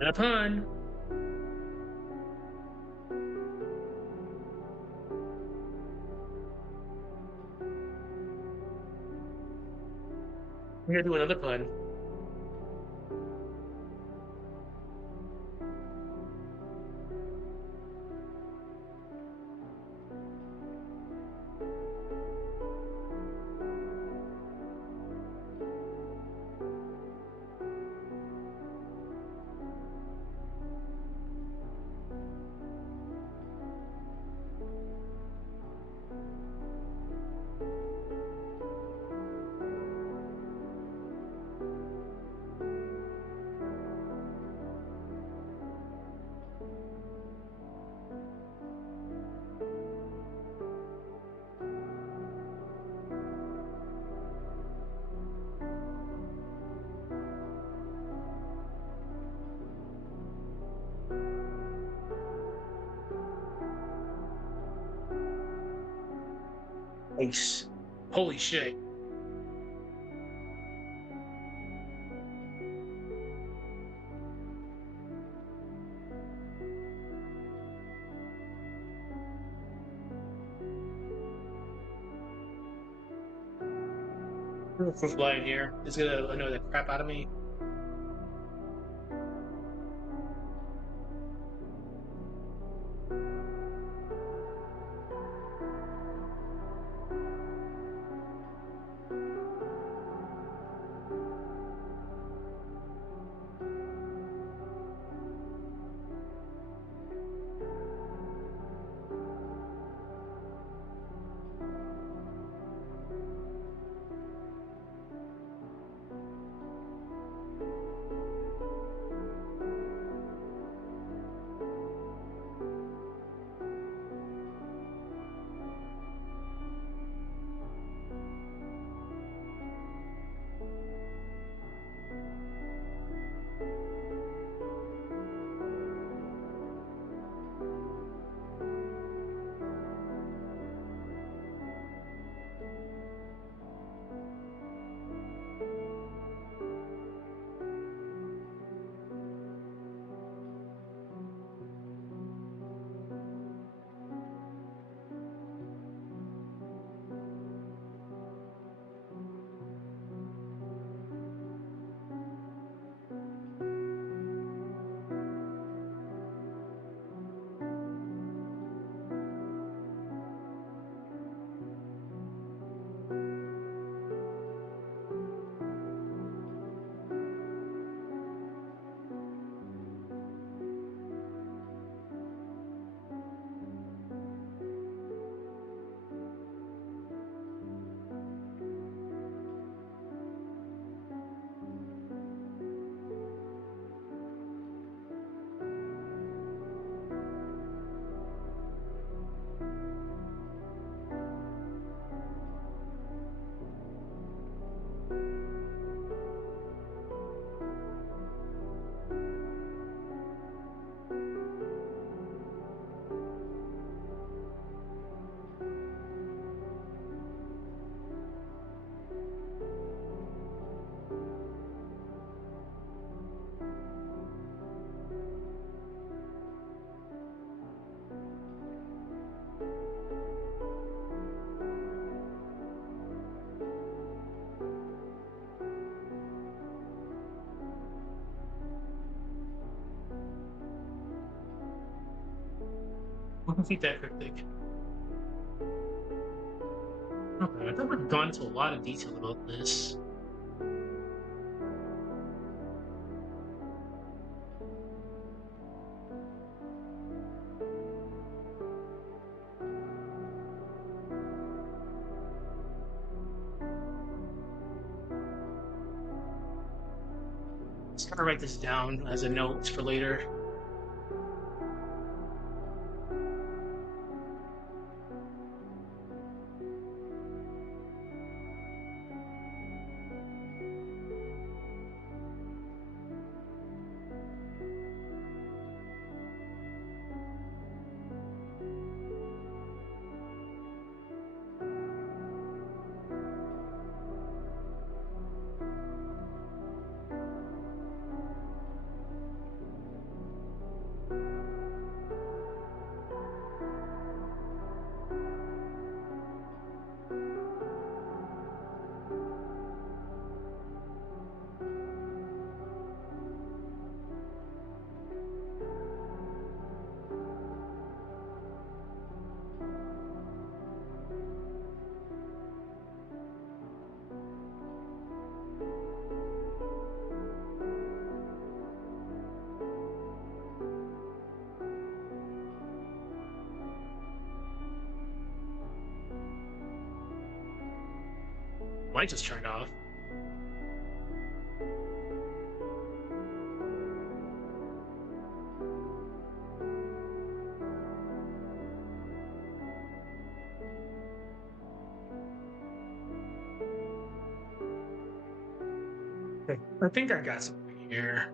And a pun. We're gonna do another pun. Nice. Holy shit. For flying here. It's gonna annoy the crap out of me. I don't think that cryptic. Okay, I thought we'd gone into a lot of detail about this. Let's kind of write this down as a note for later. Light just turned off. Okay, I think I got something here.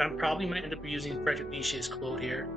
I'm probably going to end up using Frederick Nietzsche's quote here.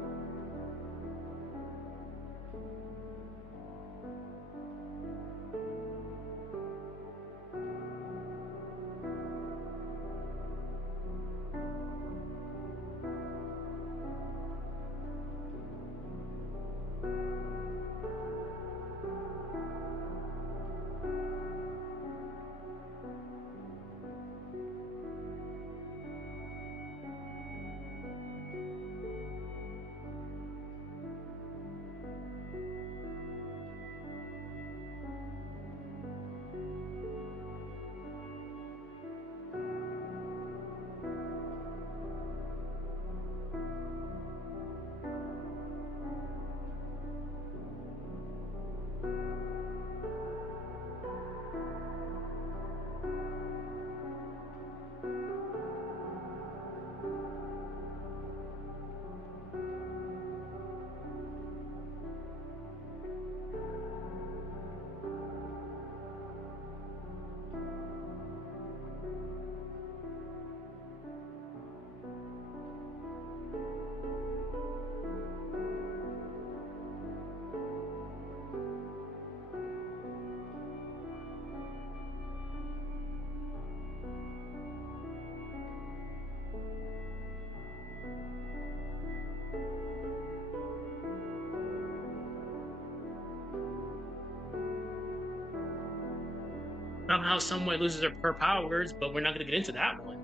Somehow, someway loses her powers, but we're not going to get into that one.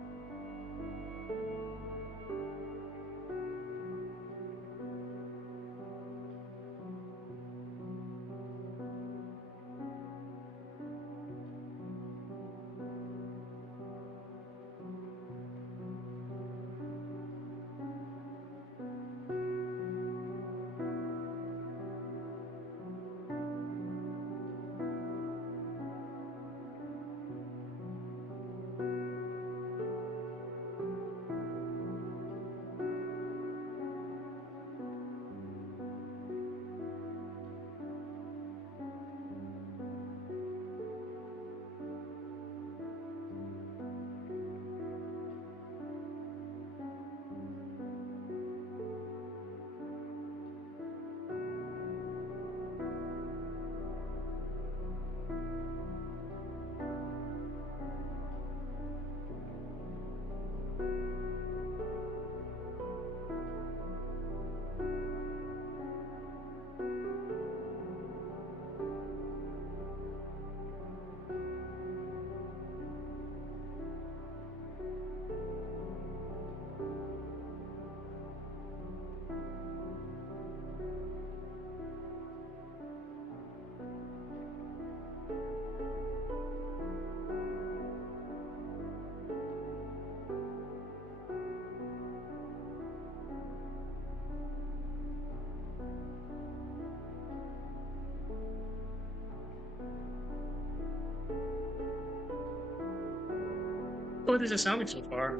What is it sounding so far?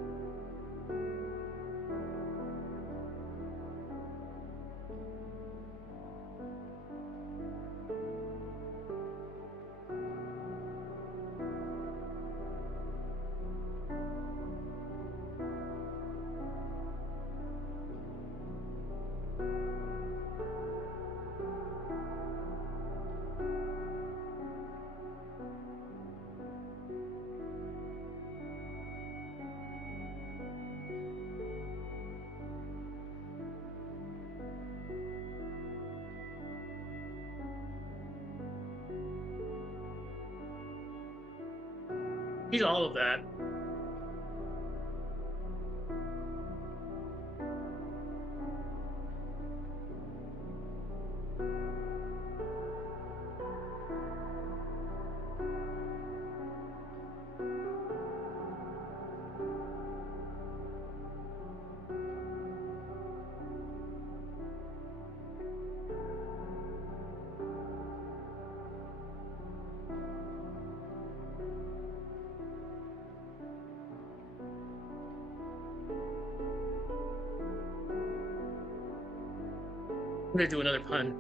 He's all of that. I'm gonna do another pun.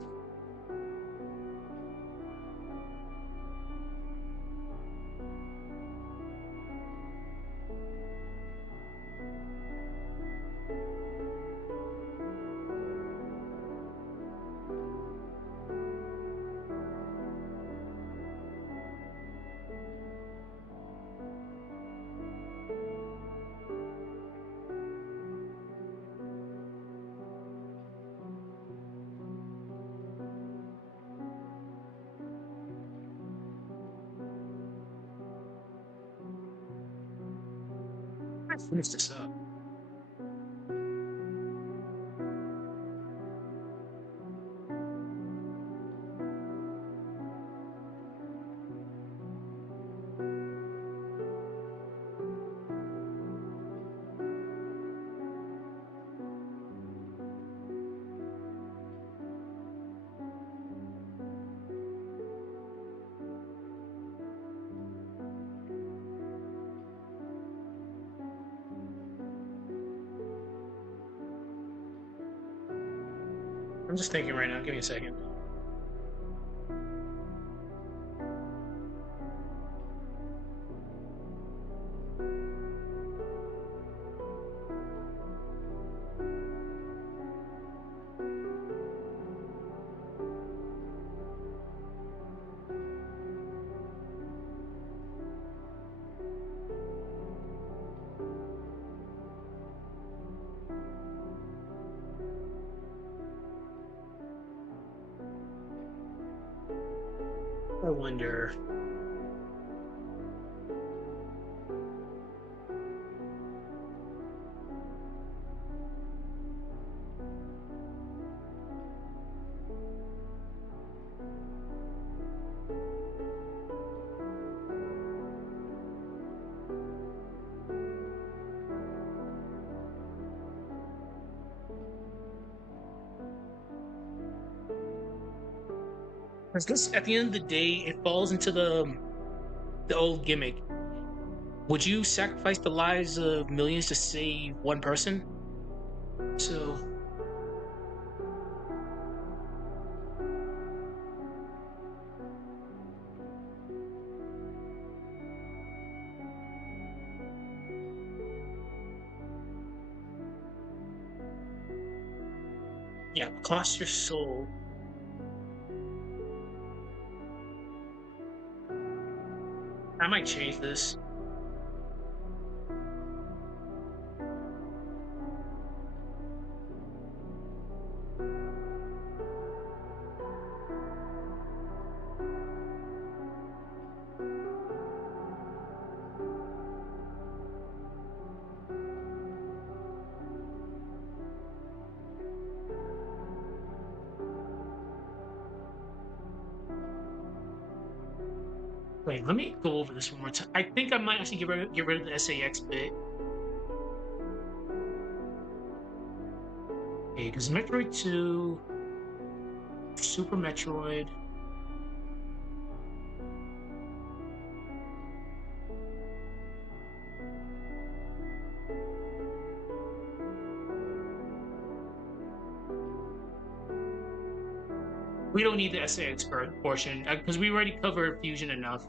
Finish this up. I'm just thinking right now. Give me a second. I wonder. Because this, at the end of the day, it falls into the old gimmick. Would you sacrifice the lives of millions to save one person? So, yeah, cost your soul. I might change this. Wait, let me go over this one more time. I think I might actually get rid of the SAX bit. Okay, because Metroid 2, Super Metroid. We don't need the SAX portion because we already covered Fusion enough.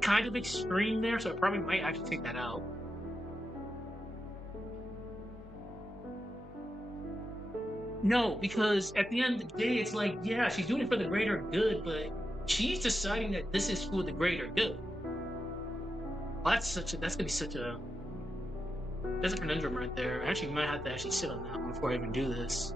Kind of extreme there, so I probably might actually take that out. No, because at the end of the day, it's like, yeah, she's doing it for the greater good, but she's deciding that this is for the greater good. Well, that's gonna be such a that's a conundrum right there. I actually might have to actually sit on that one before I even do this.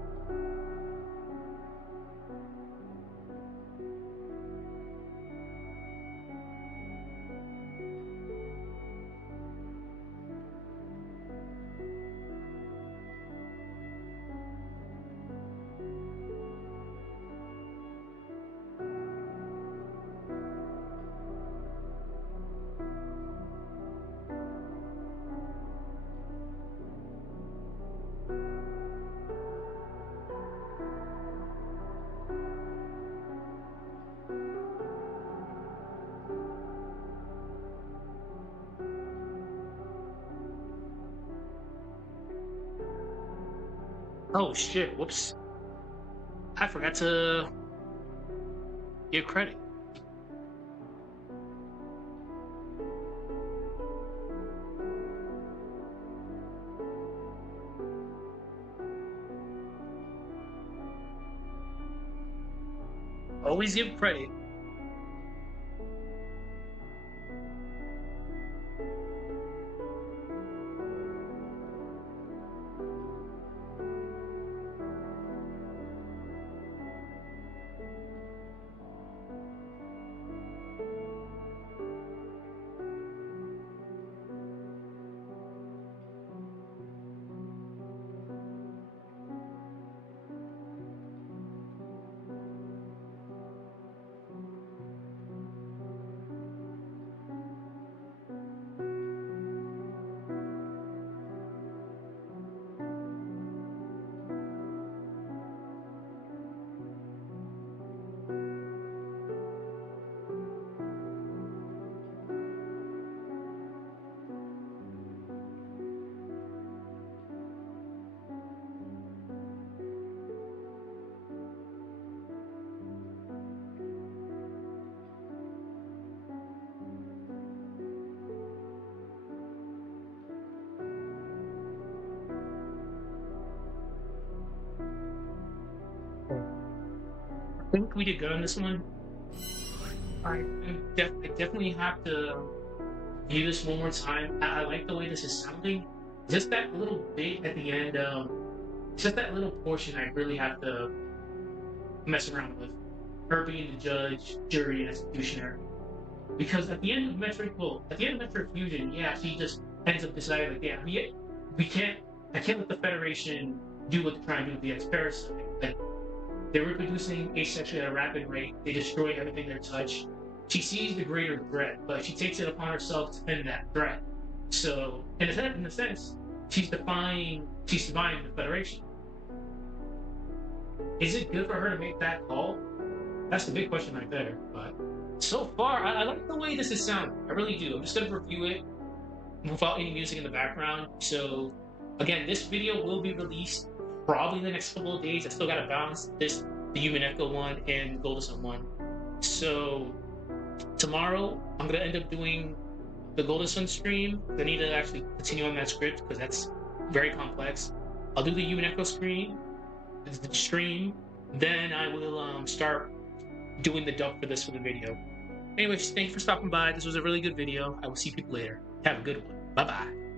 Oh shit! Whoops! I forgot to give credit. Always give credit. I think we did good on this one. I definitely have to view this one more time. I like the way this is sounding. Just that little bit at the end, just that little portion, I really have to mess around with. Her being the judge, jury, and executioner. Because at the end of Metroid, well, at the end of Metroid Fusion, yeah, she just ends up deciding, like, yeah, we can't, I can't let the Federation do what they're trying to do with the X-Parasite. Like, they're reproducing asexually at a rapid rate. They destroy everything they touch. She sees the greater threat, but she takes it upon herself to defend that threat. So, in a sense, she's defying the Federation. Is it good for her to make that call? That's the big question right there. But so far, I like the way this is sounding. I really do. I'm just gonna review it without any music in the background. So, again, this video will be released probably in the next couple of days. I still gotta balance the Human Echo one and Golden Sun one. So tomorrow, I'm gonna end up doing the Golden Sun stream. I need to actually continue on that script because that's very complex. I'll do the Human Echo stream. Then I will start doing the dub for this for the video. Anyways, thank you for stopping by. This was a really good video. I will see people later. Have a good one. Bye bye.